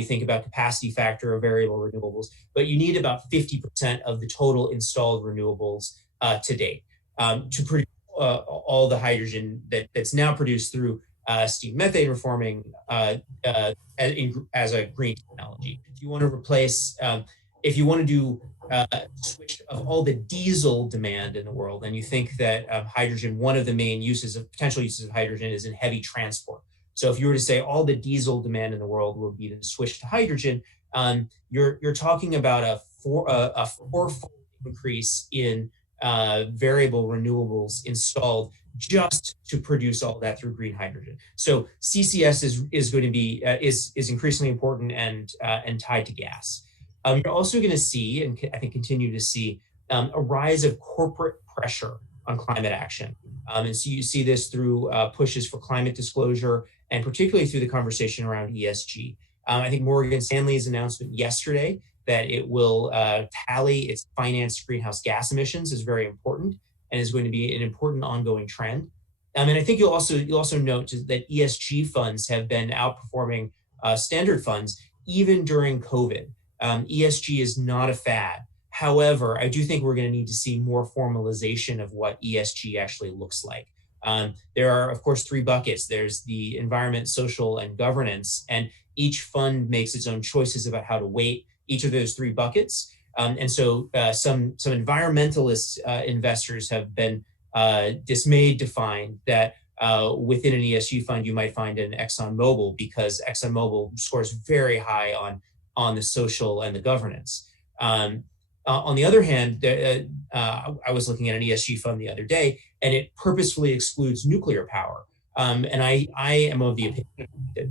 think about capacity factor of variable renewables. But you need about 50% of the total installed renewables to date to produce all the hydrogen that's now produced through steam methane reforming as a green technology. If you want to replace, if you want to do switch of all the diesel demand in the world, and you think that hydrogen, one of the main potential uses of hydrogen is in heavy transport. So if you were to say all the diesel demand in the world will be to switch to hydrogen, you're talking about a fourfold increase in variable renewables installed just to produce all that through green hydrogen. So CCS is going to be is increasingly important and tied to gas. You're also going to see, and I think continue to see, a rise of corporate pressure on climate action. And so you see this through pushes for climate disclosure, and particularly through the conversation around ESG. I think Morgan Stanley's announcement yesterday that it will tally its financed greenhouse gas emissions is very important and is going to be an important ongoing trend. And I think you'll also note that ESG funds have been outperforming standard funds even during COVID. ESG is not a fad. However, I do think we're going to need to see more formalization of what ESG actually looks like. There are, of course, three buckets. There's the environment, social, and governance, and each fund makes its own choices about how to weight each of those three buckets. And so some environmentalist investors have been dismayed to find that within an ESG fund, you might find an ExxonMobil, because ExxonMobil scores very high on the social and the governance. On the other hand, I was looking at an ESG fund the other day, and it purposefully excludes nuclear power. And I am of the opinion that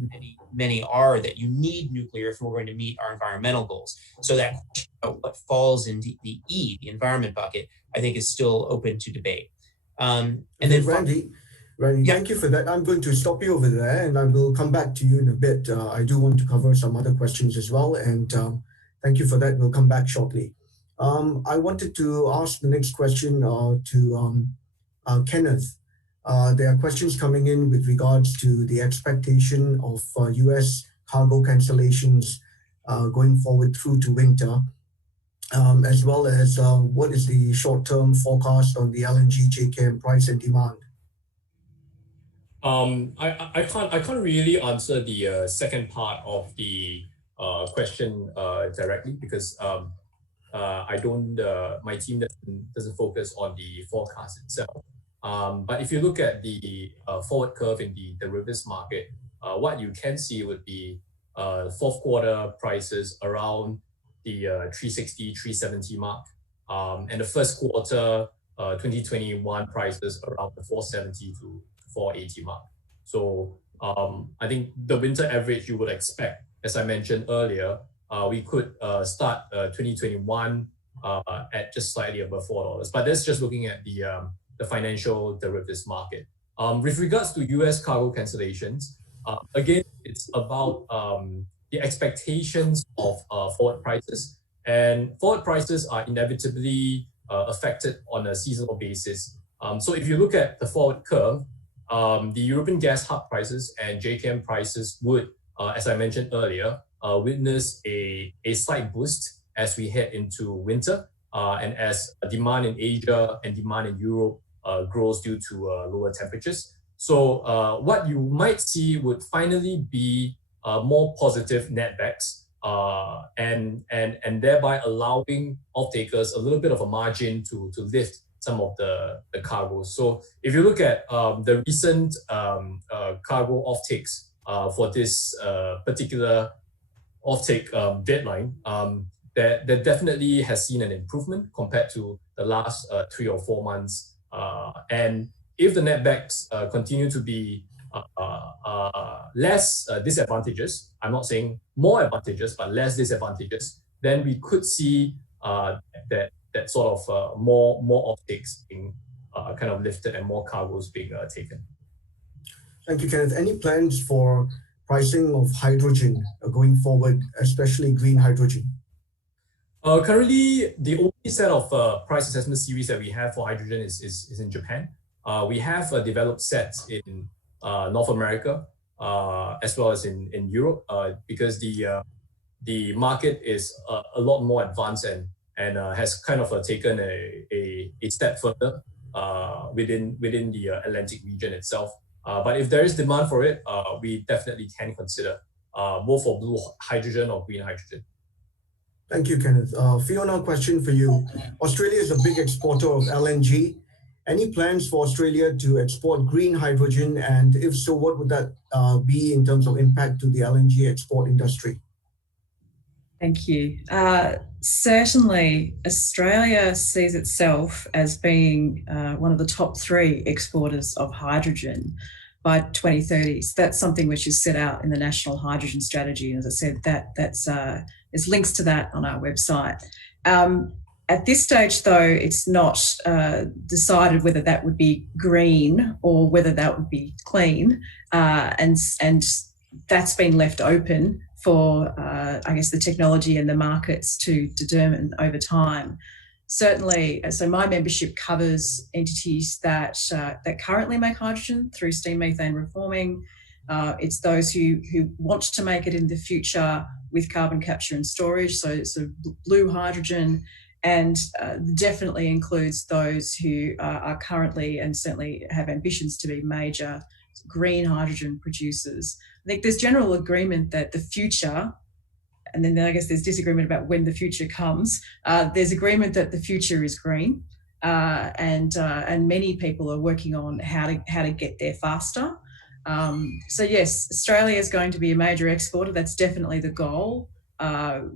many are that you need nuclear if we're going to meet our environmental goals. So that question about what falls into the environment bucket, I think is still open to debate. And then Randy, yeah. Thank you for that. I'm going to stop you over there, and I will come back to you in a bit. I do want to cover some other questions as well, and thank you for that. We'll come back shortly. I wanted to ask the next question to Kenneth. There are questions coming in with regards to the expectation of US cargo cancellations going forward through to winter, as well as what is the short-term forecast on the LNG JKM price and demand. I can't really answer the second part of the question directly, because I don't. My team doesn't focus on the forecast itself. But if you look at the forward curve in the derivatives market, what you can see would be fourth quarter prices around the 360, 370 mark. and the first quarter 2021 prices around the 470 to 480 mark. So I think the winter average you would expect, as I mentioned earlier, we could start 2021 at just slightly above $4. But that's just looking at the financial derivatives market. With regards to US cargo cancellations, again, it's about the expectations of forward prices. And forward prices are inevitably affected on a seasonal basis. So if you look at the forward curve, the European gas hub prices and JKM prices would, as I mentioned earlier, witness a slight boost as we head into winter and as demand in Asia and demand in Europe grows due to lower temperatures. So what you might see would finally be more positive netbacks and thereby allowing off-takers a little bit of a margin to lift some of the cargoes. So if you look at the recent cargo off-takes for this particular off-take deadline, that definitely has seen an improvement compared to the last 3 or 4 months. And if the netbacks continue to be less disadvantageous, I'm not saying more advantageous, but less disadvantageous, then we could see that sort of more off-takes being kind of lifted and more cargoes being taken. Thank you, Kenneth. Any plans for pricing of hydrogen going forward, especially green hydrogen? Currently, the only set of price assessment series that we have for hydrogen is in Japan. We have developed sets in North America as well as in Europe because the market is a lot more advanced and has kind of taken a step further within the Atlantic region itself. But if there is demand for it, we definitely can consider both for blue hydrogen or green hydrogen. Thank you, Kenneth. Fiona, a question for you. Australia is a big exporter of LNG. Any plans for Australia to export green hydrogen? And if so, what would that be in terms of impact to the LNG export industry? Thank you. Certainly, Australia sees itself as being one of the top 3 exporters of hydrogen by 2030. So that's something which is set out in the National Hydrogen Strategy. As I said, there's links to that on our website. At this stage, though, it's not decided whether that would be green or whether that would be clean, and that's been left open for, I guess, the technology and the markets to determine over time. Certainly, so my membership covers entities that currently make hydrogen through steam methane reforming. It's those who want to make it in the future with carbon capture and storage, so blue hydrogen, and definitely includes those who are currently and certainly have ambitions to be major green hydrogen producers. I think there's general agreement that the future, and then I guess there's disagreement about when the future comes. There's agreement that the future is green, and many people are working on how to get there faster. So yes, Australia is going to be a major exporter. That's definitely the goal.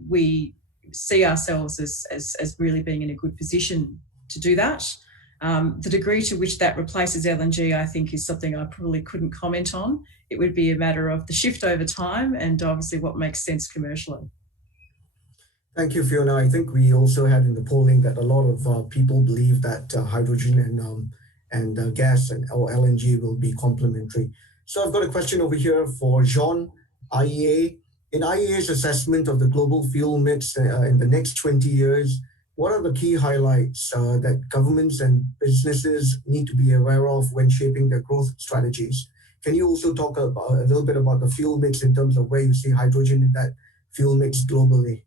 We see ourselves as really being in a good position to do that. The degree to which that replaces LNG, I think, is something I probably couldn't comment on. It would be a matter of the shift over time and obviously what makes sense commercially. Thank you, Fiona. I think we also had in the polling that a lot of people believe that hydrogen and gas or LNG will be complementary. So I've got a question over here for Jean, IEA. In IEA's assessment of the global fuel mix in the next 20 years, what are the key highlights that governments and businesses need to be aware of when shaping their growth strategies? Can you also talk a little bit about the fuel mix in terms of where you see hydrogen in that fuel mix globally?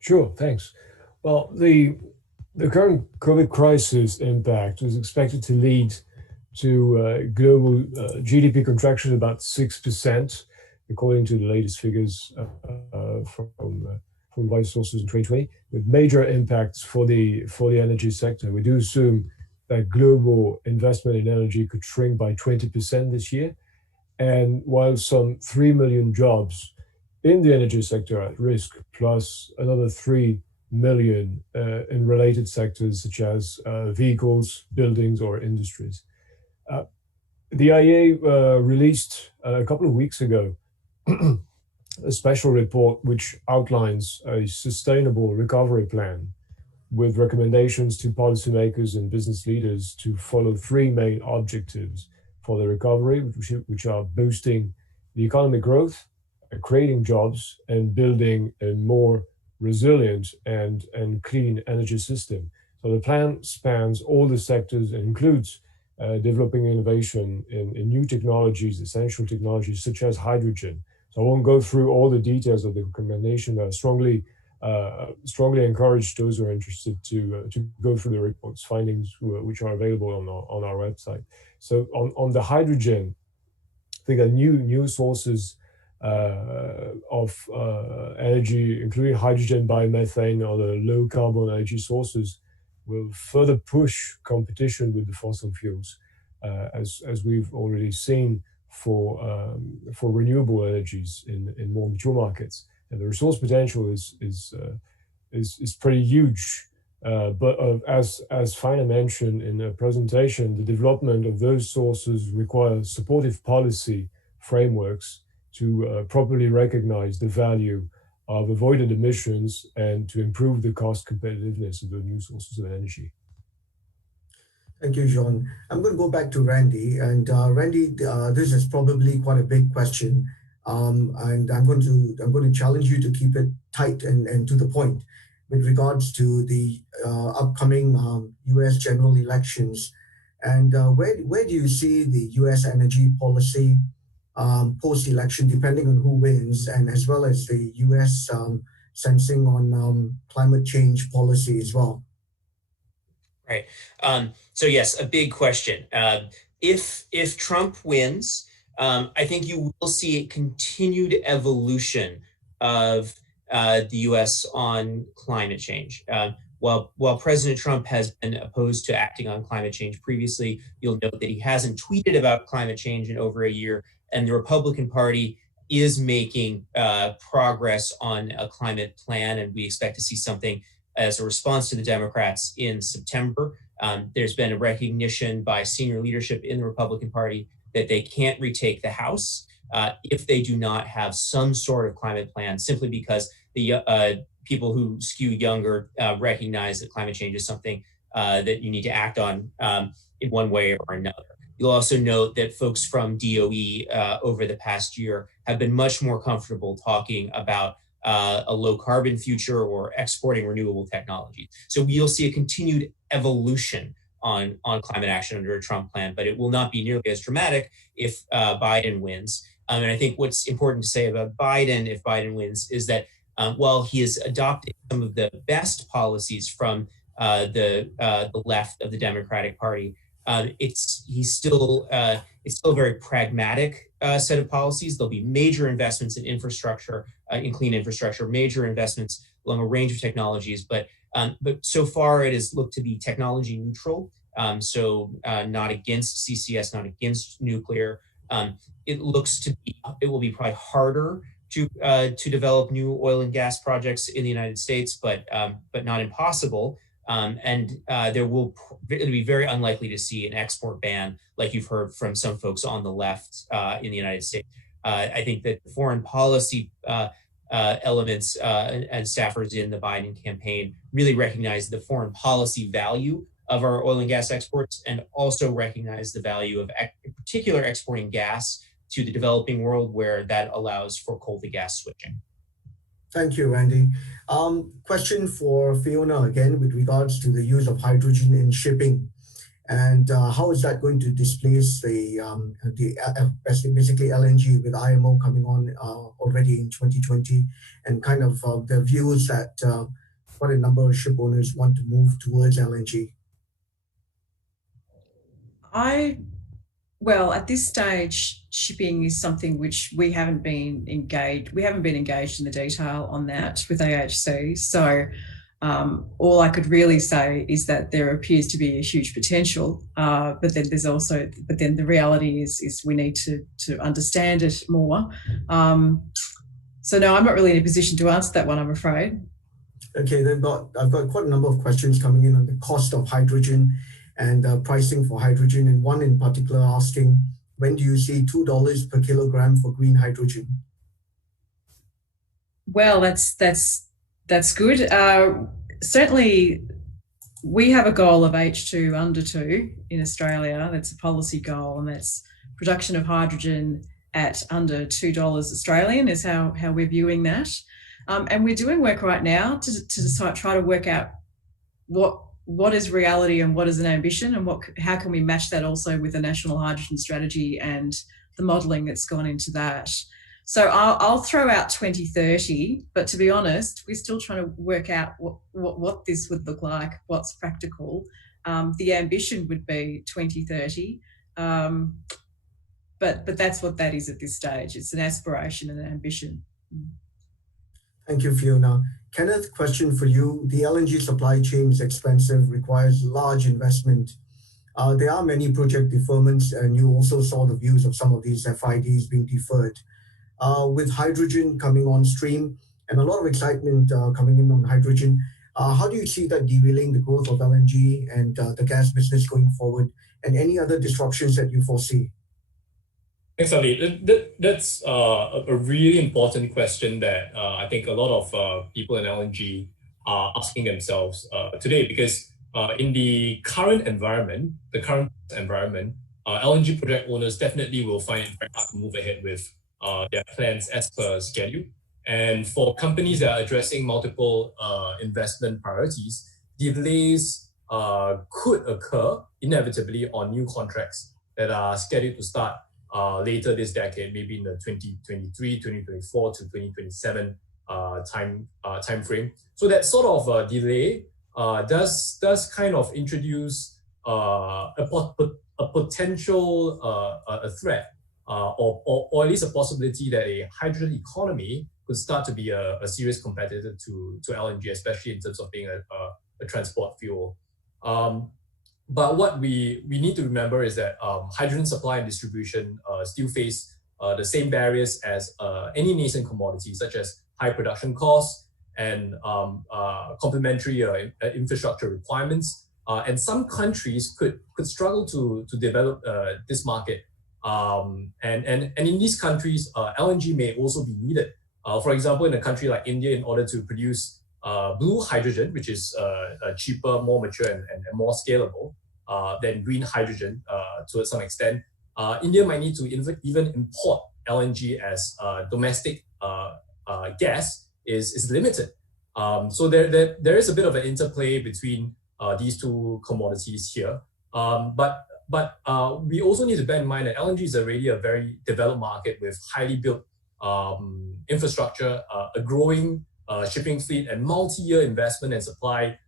Sure, thanks. Well, the current COVID crisis impact is expected to lead to global GDP contraction of about 6%, according to the latest figures from various sources in 2020, with major impacts for the energy sector. We do assume that global investment in energy could shrink by 20% this year. And while some 3 million jobs in the energy sector are at risk, plus another 3 million in related sectors such as vehicles, buildings, or industries. The IEA released a couple of weeks ago a special report which outlines a sustainable recovery plan with recommendations to policymakers and business leaders to follow three main objectives for the recovery, which are boosting the economic growth, creating jobs, and building a more resilient and clean energy system. So the plan spans all the sectors and includes developing innovation in new technologies, essential technologies such as hydrogen. So I won't go through all the details of the recommendation. I strongly encourage those who are interested to go through the report's findings, which are available on our website. So on the hydrogen, I think that new sources of energy, including hydrogen, biomethane, or the low carbon energy sources, will further push competition with the fossil fuels, as we've already seen for renewable energies in more mature markets. And the resource potential is pretty huge. But as Feiner mentioned in the presentation, the development of those sources requires supportive policy frameworks to properly recognize the value of avoided emissions and to improve the cost competitiveness of the new sources of energy. Thank you, Jean. I'm going to go back to Randy. And Randy, this is probably quite a big question. And I'm going to challenge you to keep it tight and to the point with regards to the upcoming U.S. general elections. And where do you see the U.S. energy policy post-election, depending on who wins, and as well as the U.S. sensing on climate change policy as well? Right. So yes, a big question. If Trump wins, I think you will see a continued evolution of the U.S. on climate change. While President Trump has been opposed to acting on climate change previously, you'll note that he hasn't tweeted about climate change in over a year, and the Republican Party is making progress on a climate plan, and we expect to see something as a response to the Democrats in September. There's been a recognition by senior leadership in the Republican Party that they can't retake the House if they do not have some sort of climate plan, simply because the people who skew younger recognize that climate change is something that you need to act on in one way or another. You'll also note that folks from DOE over the past year have been much more comfortable talking about a low carbon future or exporting renewable technologies. So we'll see a continued evolution on climate action under a Trump plan, but it will not be nearly as dramatic if Biden wins. And I think what's important to say about Biden, if Biden wins, is that while he has adopted some of the best policies from the left of the Democratic Party, it's still a very pragmatic set of policies. There'll be major investments in infrastructure, in clean infrastructure, major investments along a range of technologies, but so far it has looked to be technology neutral. So not against CCS, not against nuclear. It will be probably harder to develop new oil and gas projects in the United States, but not impossible. It'll be very unlikely to see an export ban like you've heard from some folks on the left in the United States. I think that foreign policy elements and staffers in the Biden campaign really recognize the foreign policy value of our oil and gas exports, and also recognize the value of in particular exporting gas to the developing world, where that allows for coal to gas switching. Thank you, Randy. Question for Fiona again with regards to the use of hydrogen in shipping, and how is that going to displace the basically LNG with IMO coming on already in 2020, and kind of the views that quite a number of ship owners want to move towards LNG? Well, at this stage, shipping is something which we haven't been engaged in the detail on that with AHC. So all I could really say is that there appears to be a huge potential, but then the reality is we need to understand it more. So no, I'm not really in a position to answer that one, I'm afraid. Okay, I've got quite a number of questions coming in on the cost of hydrogen and pricing for hydrogen, and one in particular asking, when do you see $2 per kilogram for green hydrogen? Well, that's good. Certainly, we have a goal of H2 under 2 in Australia. That's a policy goal, and that's production of hydrogen at under $2 Australian is how we're viewing that. And we're doing work right now to try to work out what is reality and what is an ambition, and how can we match that also with the National Hydrogen Strategy and the modelling that's gone into that. So I'll throw out 2030, but to be honest, we're still trying to work out what this would look like, what's practical. The ambition would be 2030, but that's what that is at this stage. It's an aspiration and an ambition. Thank you, Fiona. Kenneth, question for you. The LNG supply chain is expensive, requires large investment. There are many project deferments, and you also saw the views of some of these FIDs being deferred. With hydrogen coming on stream and a lot of excitement coming in on hydrogen, how do you see that derailing the growth of LNG and the gas business going forward, and any other disruptions that you foresee? Thanks, Ali. That's a really important question that I think a lot of people in LNG are asking themselves today, because in the current environment, LNG project owners definitely will find it very hard to move ahead with their plans as per schedule. And for companies that are addressing multiple investment priorities, delays could occur inevitably on new contracts that are scheduled to start later this decade, maybe in the 2023, 2024 to 2027 time frame. So that sort of delay does kind of introduce a potential a threat, or at least a possibility that a hydrogen economy could start to be a serious competitor to LNG, especially in terms of being a transport fuel. But what we need to remember is that hydrogen supply and distribution still face the same barriers as any nascent commodity, such as high production costs and complementary infrastructure requirements. And some countries could struggle to develop this market. And in these countries, LNG may also be needed. For example, in a country like India, in order to produce blue hydrogen, which is cheaper, more mature, and more scalable than green hydrogen to some extent, India might need to even import LNG as domestic gas is limited. So there is a bit of an interplay between these two commodities here. But we also need to bear in mind that LNG is already a very developed market with highly built infrastructure, a growing shipping fleet, and multi-year investment and supply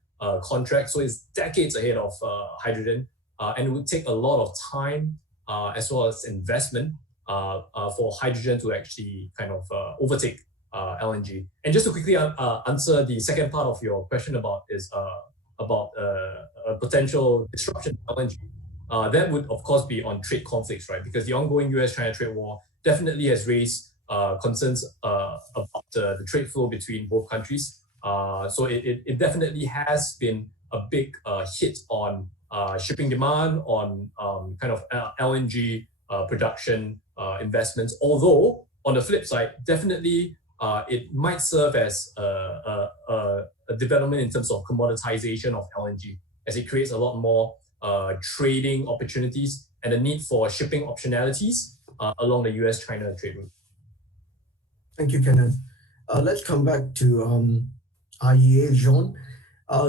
contracts. So it's decades ahead of hydrogen, and it would take a lot of time as well as investment for hydrogen to actually kind of overtake LNG. And just to quickly answer the second part of your question about a potential disruption to LNG, that would of course be on trade conflicts, right? Because the ongoing US-China trade war definitely has raised concerns about the trade flow between both countries. So it definitely has been a big hit on shipping demand, on kind of LNG production investments. Although on the flip side, definitely it might serve as a development in terms of commoditization of LNG, as it creates a lot more trading opportunities and the need for shipping optionalities along the US-China trade route. Thank you, Kenneth. Let's come back to IEA. Jean,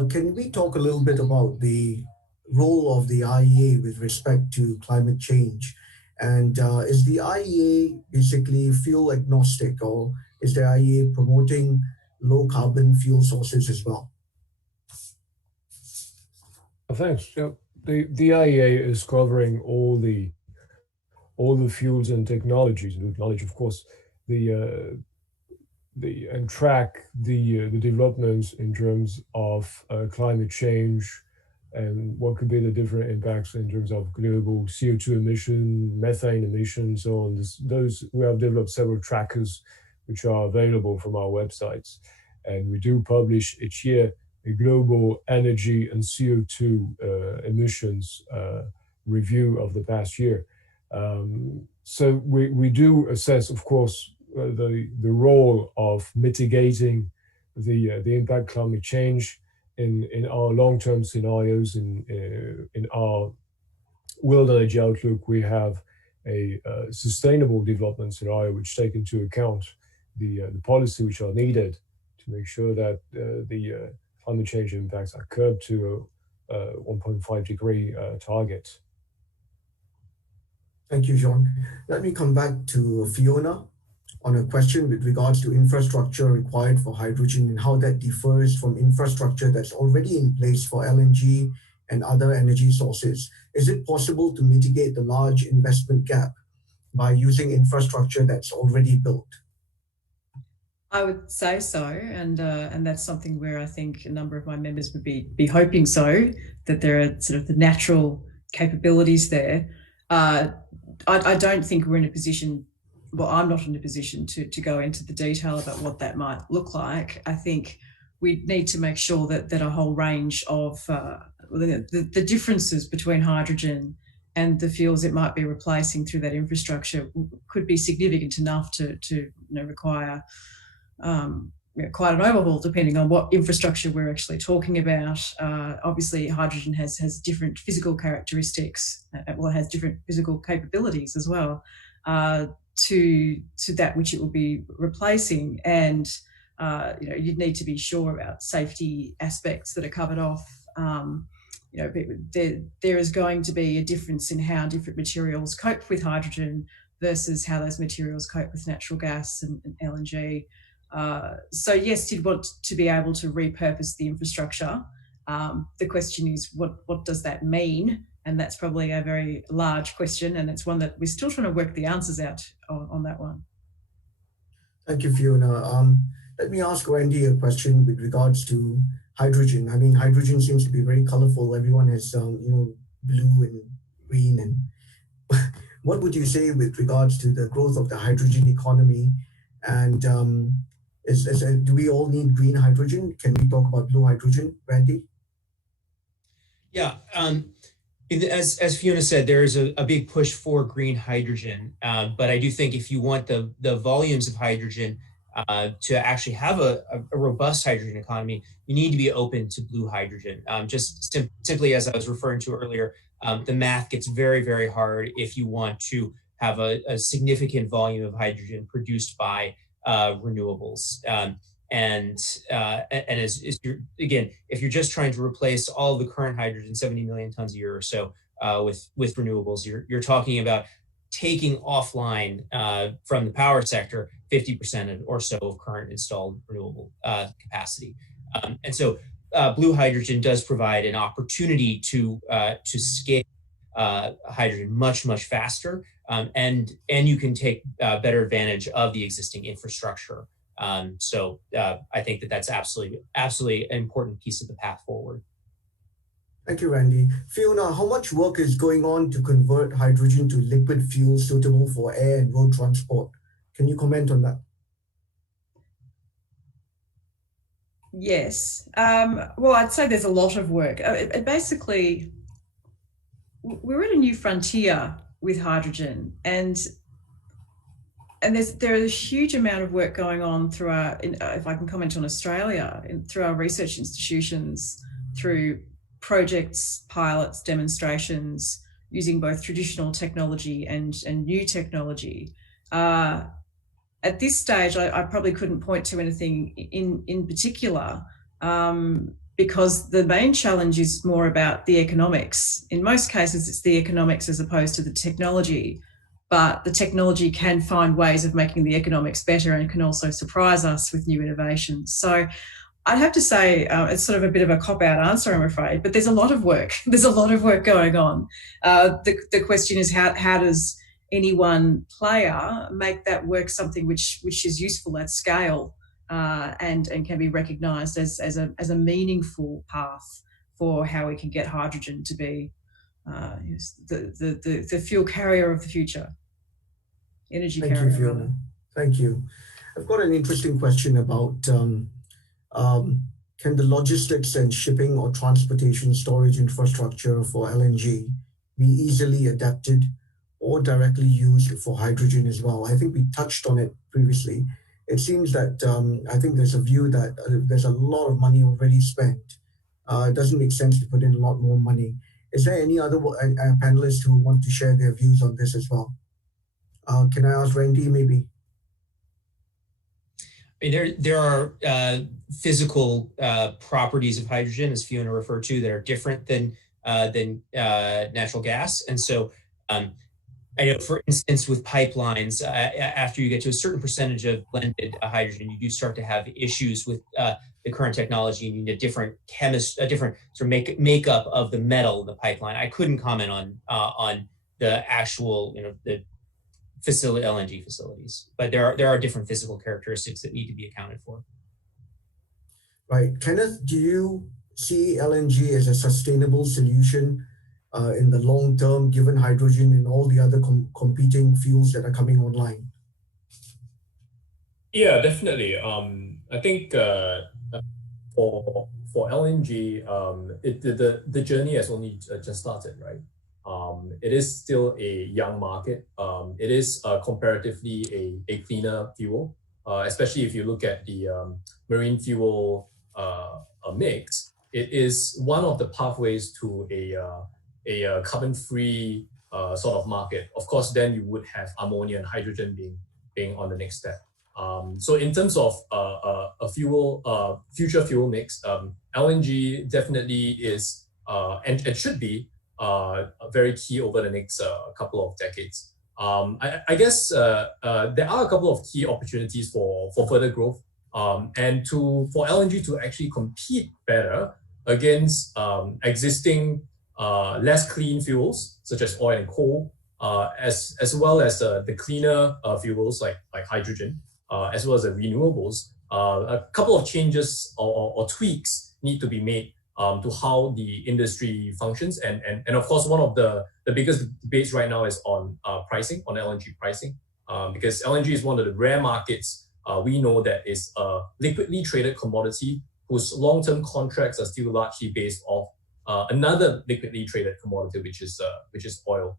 can we talk a little bit about the role of the IEA with respect to climate change? And is the IEA basically fuel agnostic, or is the IEA promoting low carbon fuel sources as well? Thanks. Yeah, the IEA is covering all the fuels and technologies. We acknowledge, of course, and track the developments in terms of climate change and what could be the different impacts in terms of global CO2 emission, methane emissions, so on. Those we have developed several trackers which are available from our websites. And we do publish each year a global energy and CO2 emissions review of the past year. So we do assess, of course, the role of mitigating the impact of climate change in our long-term scenarios. In our World Energy Outlook, we have a sustainable development scenario which take into account the policy which are needed to make sure that the climate change impacts are curbed to a 1.5 degree target. Thank you, Jean. Let me come back to Fiona on a question with regards to infrastructure required for hydrogen and how that differs from infrastructure that's already in place for LNG and other energy sources. Is it possible to mitigate the large investment gap by using infrastructure that's already built? I would say so, and that's something where I think a number of my members would be hoping so, that there are sort of the natural capabilities there. I don't think we're in a position, well, I'm not in a position to go into the detail about what that might look like. I think we need to make sure that a whole range of the differences between hydrogen and the fuels it might be replacing through that infrastructure could be significant enough to require quite an overhaul, depending on what infrastructure we're actually talking about. Obviously, hydrogen has different physical characteristics, well, it has different physical capabilities as well to that which it will be replacing. And you'd need to be sure about safety aspects that are covered off. There is going to be a difference in how different materials cope with hydrogen versus how those materials cope with natural gas and LNG. So yes, you'd want to be able to repurpose the infrastructure. The question is, what does that mean? And that's probably a very large question, and it's one that we're still trying to work the answers out on that one. Thank you, Fiona. Let me ask Randy a question with regards to hydrogen. I mean, hydrogen seems to be very colorful. Everyone has, blue and green. And what would you say with regards to the growth of the hydrogen economy? And do we all need green hydrogen? Can we talk about blue hydrogen, Randy? Yeah, as Fiona said, there is a big push for green hydrogen, but I do think if you want the volumes of hydrogen to actually have a robust hydrogen economy, you need to be open to blue hydrogen. Simply as I was referring to earlier, the math gets very, very hard if you want to have a significant volume of hydrogen produced by renewables. And as you're, again, if you're just trying to replace all of the current hydrogen, 70 million tons a year or so, with renewables, you're talking about taking offline from the power sector 50% or so of current installed renewable capacity. And so blue hydrogen does provide an opportunity to scale hydrogen much, much faster, and you can take better advantage of the existing infrastructure. So I think that's absolutely an important piece of the path forward. Thank you, Randy. Fiona, how much work is going on to convert hydrogen to liquid fuel suitable for air and road transport? Can you comment on that? Yes. Well, I'd say there's a lot of work. Basically, we're at a new frontier with hydrogen, and there is a huge amount of work going on through our, if I can comment on Australia, through our research institutions, through projects, pilots, demonstrations, using both traditional technology and new technology. At this stage, I probably couldn't point to anything in particular, because the main challenge is more about the economics. In most cases, it's the economics as opposed to the technology, but the technology can find ways of making the economics better and can also surprise us with new innovations. So I'd have to say it's sort of a bit of a cop-out answer, I'm afraid, but there's a lot of work. There's a lot of work going on. The question is how does any one player make that work something which is useful at scale and can be recognised as a meaningful path for how we can get hydrogen to be the fuel carrier of the future, energy carrier. Thank you, Fiona. Thank you. I've got an interesting question about Can the logistics and shipping or transportation storage infrastructure for LNG be easily adapted or directly used for hydrogen as well? I think we touched on it previously. It seems that I think there's a view that there's a lot of money already spent. It doesn't make sense to put in a lot more money. Is there any other panelists who want to share their views on this as well? Can I ask Randy maybe? I mean, there are physical properties of hydrogen, as Fiona referred to, that are different than natural gas. And so I know, for instance, with pipelines, after you get to a certain percentage of blended hydrogen, you do start to have issues with the current technology. You need a different a different sort of makeup of the metal in the pipeline. I couldn't comment on the actual, the facility LNG facilities, but there are different physical characteristics that need to be accounted for. Right, Kenneth, do you see LNG as a sustainable solution in the long term, given hydrogen and all the other competing fuels that are coming online? Yeah, definitely. I think for LNG, the journey has only just started, right? It is still a young market. It is comparatively a cleaner fuel, especially if you look at the marine fuel mix. It is one of the pathways to a carbon-free sort of market. Of course, then you would have ammonia and hydrogen being on the next step. So in terms of a future fuel mix, LNG definitely is and should be very key over the next couple of decades. I guess there are a couple of key opportunities for further growth and for LNG to actually compete better against existing less clean fuels such as oil and coal, as well as the cleaner fuels like hydrogen, as well as the renewables. A couple of changes or tweaks need to be made to how the industry functions. And of course, one of the biggest debates right now is on pricing, on LNG pricing, because LNG is one of the rare markets we know that is a liquidly traded commodity whose long-term contracts are still largely based off another liquidly traded commodity, which is oil.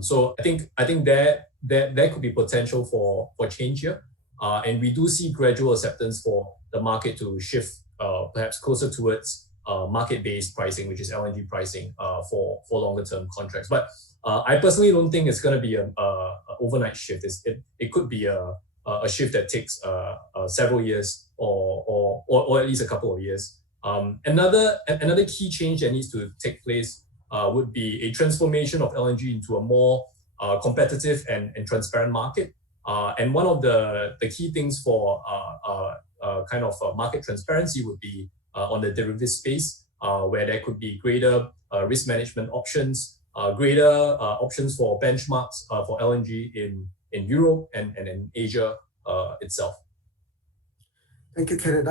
So I think there could be potential for change here, and we do see gradual acceptance for the market to shift perhaps closer towards market-based pricing, which is LNG pricing for longer-term contracts. But I personally don't think it's going to be an overnight shift. It could be a shift that takes several years or at least a couple of years. Another key change that needs to take place would be a transformation of LNG into a more competitive and transparent market. And one of the key things for kind of market transparency would be on the derivative space, where there could be greater risk management options, greater options for benchmarks for LNG in Europe and in Asia itself. Thank you, Kenneth.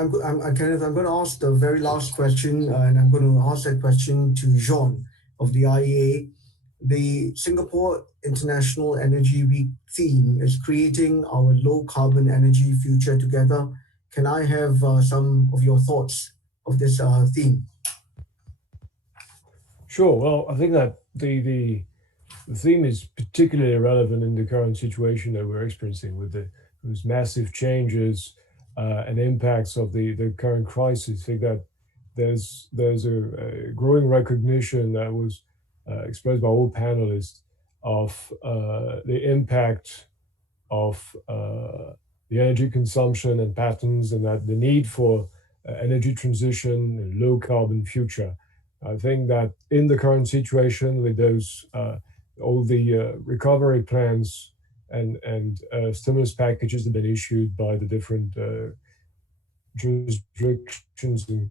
Kenneth, I'm going to ask the very last question, and I'm going to ask that question to Jean of the IEA. The Singapore International Energy Week theme is creating our low carbon energy future together. Can I have some of your thoughts of this theme? Sure. Well, I think that the theme is particularly relevant in the current situation that we're experiencing with those massive changes and impacts of the current crisis. I think that there's a growing recognition that was expressed by all panelists of the impact of the energy consumption and patterns, and that the need for energy transition and low carbon future. I think that in the current situation with those all the recovery plans and stimulus packages have been issued by the different jurisdictions and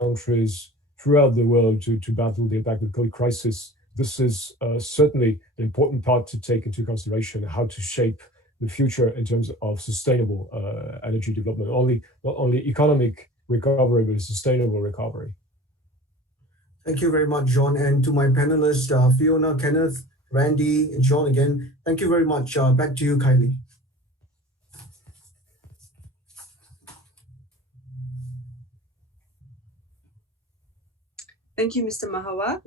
countries throughout the world to battle the impact of the COVID crisis. This is certainly an important part to take into consideration, how to shape the future in terms of sustainable energy development, not only economic recovery, but sustainable recovery. Thank you very much, John. And to my panelists, Fiona, Kenneth, Randy, and John again, thank you very much. Back to you, Kylie. Thank you, Mr. Mahawa,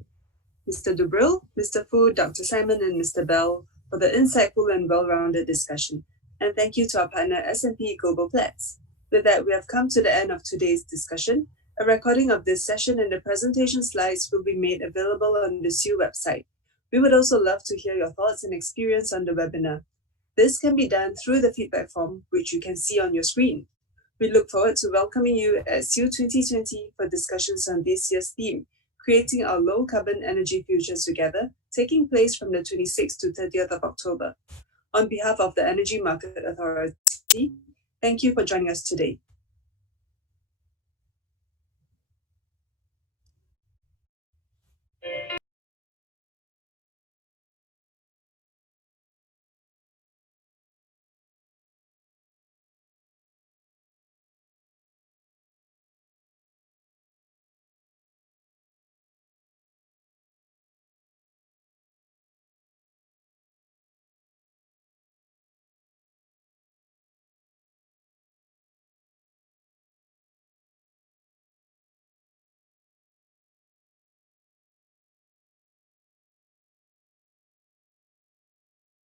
Mr. Dubril, Mr. Fu, Dr. Simon, and Mr. Bell for the insightful and well-rounded discussion. And thank you to our partner S&P Global Platts. With that, we have come to the end of today's discussion. A recording of this session and the presentation slides will be made available on the SIEW website. We would also love to hear your thoughts and experience on the webinar. This can be done through the feedback form, which you can see on your screen. We look forward to welcoming you at SIEW 2020 for discussions on this year's theme, Creating Our Low Carbon Energy Futures Together, taking place from the 26th to 30th of October. On behalf of the Energy Market Authority, thank you for joining us today.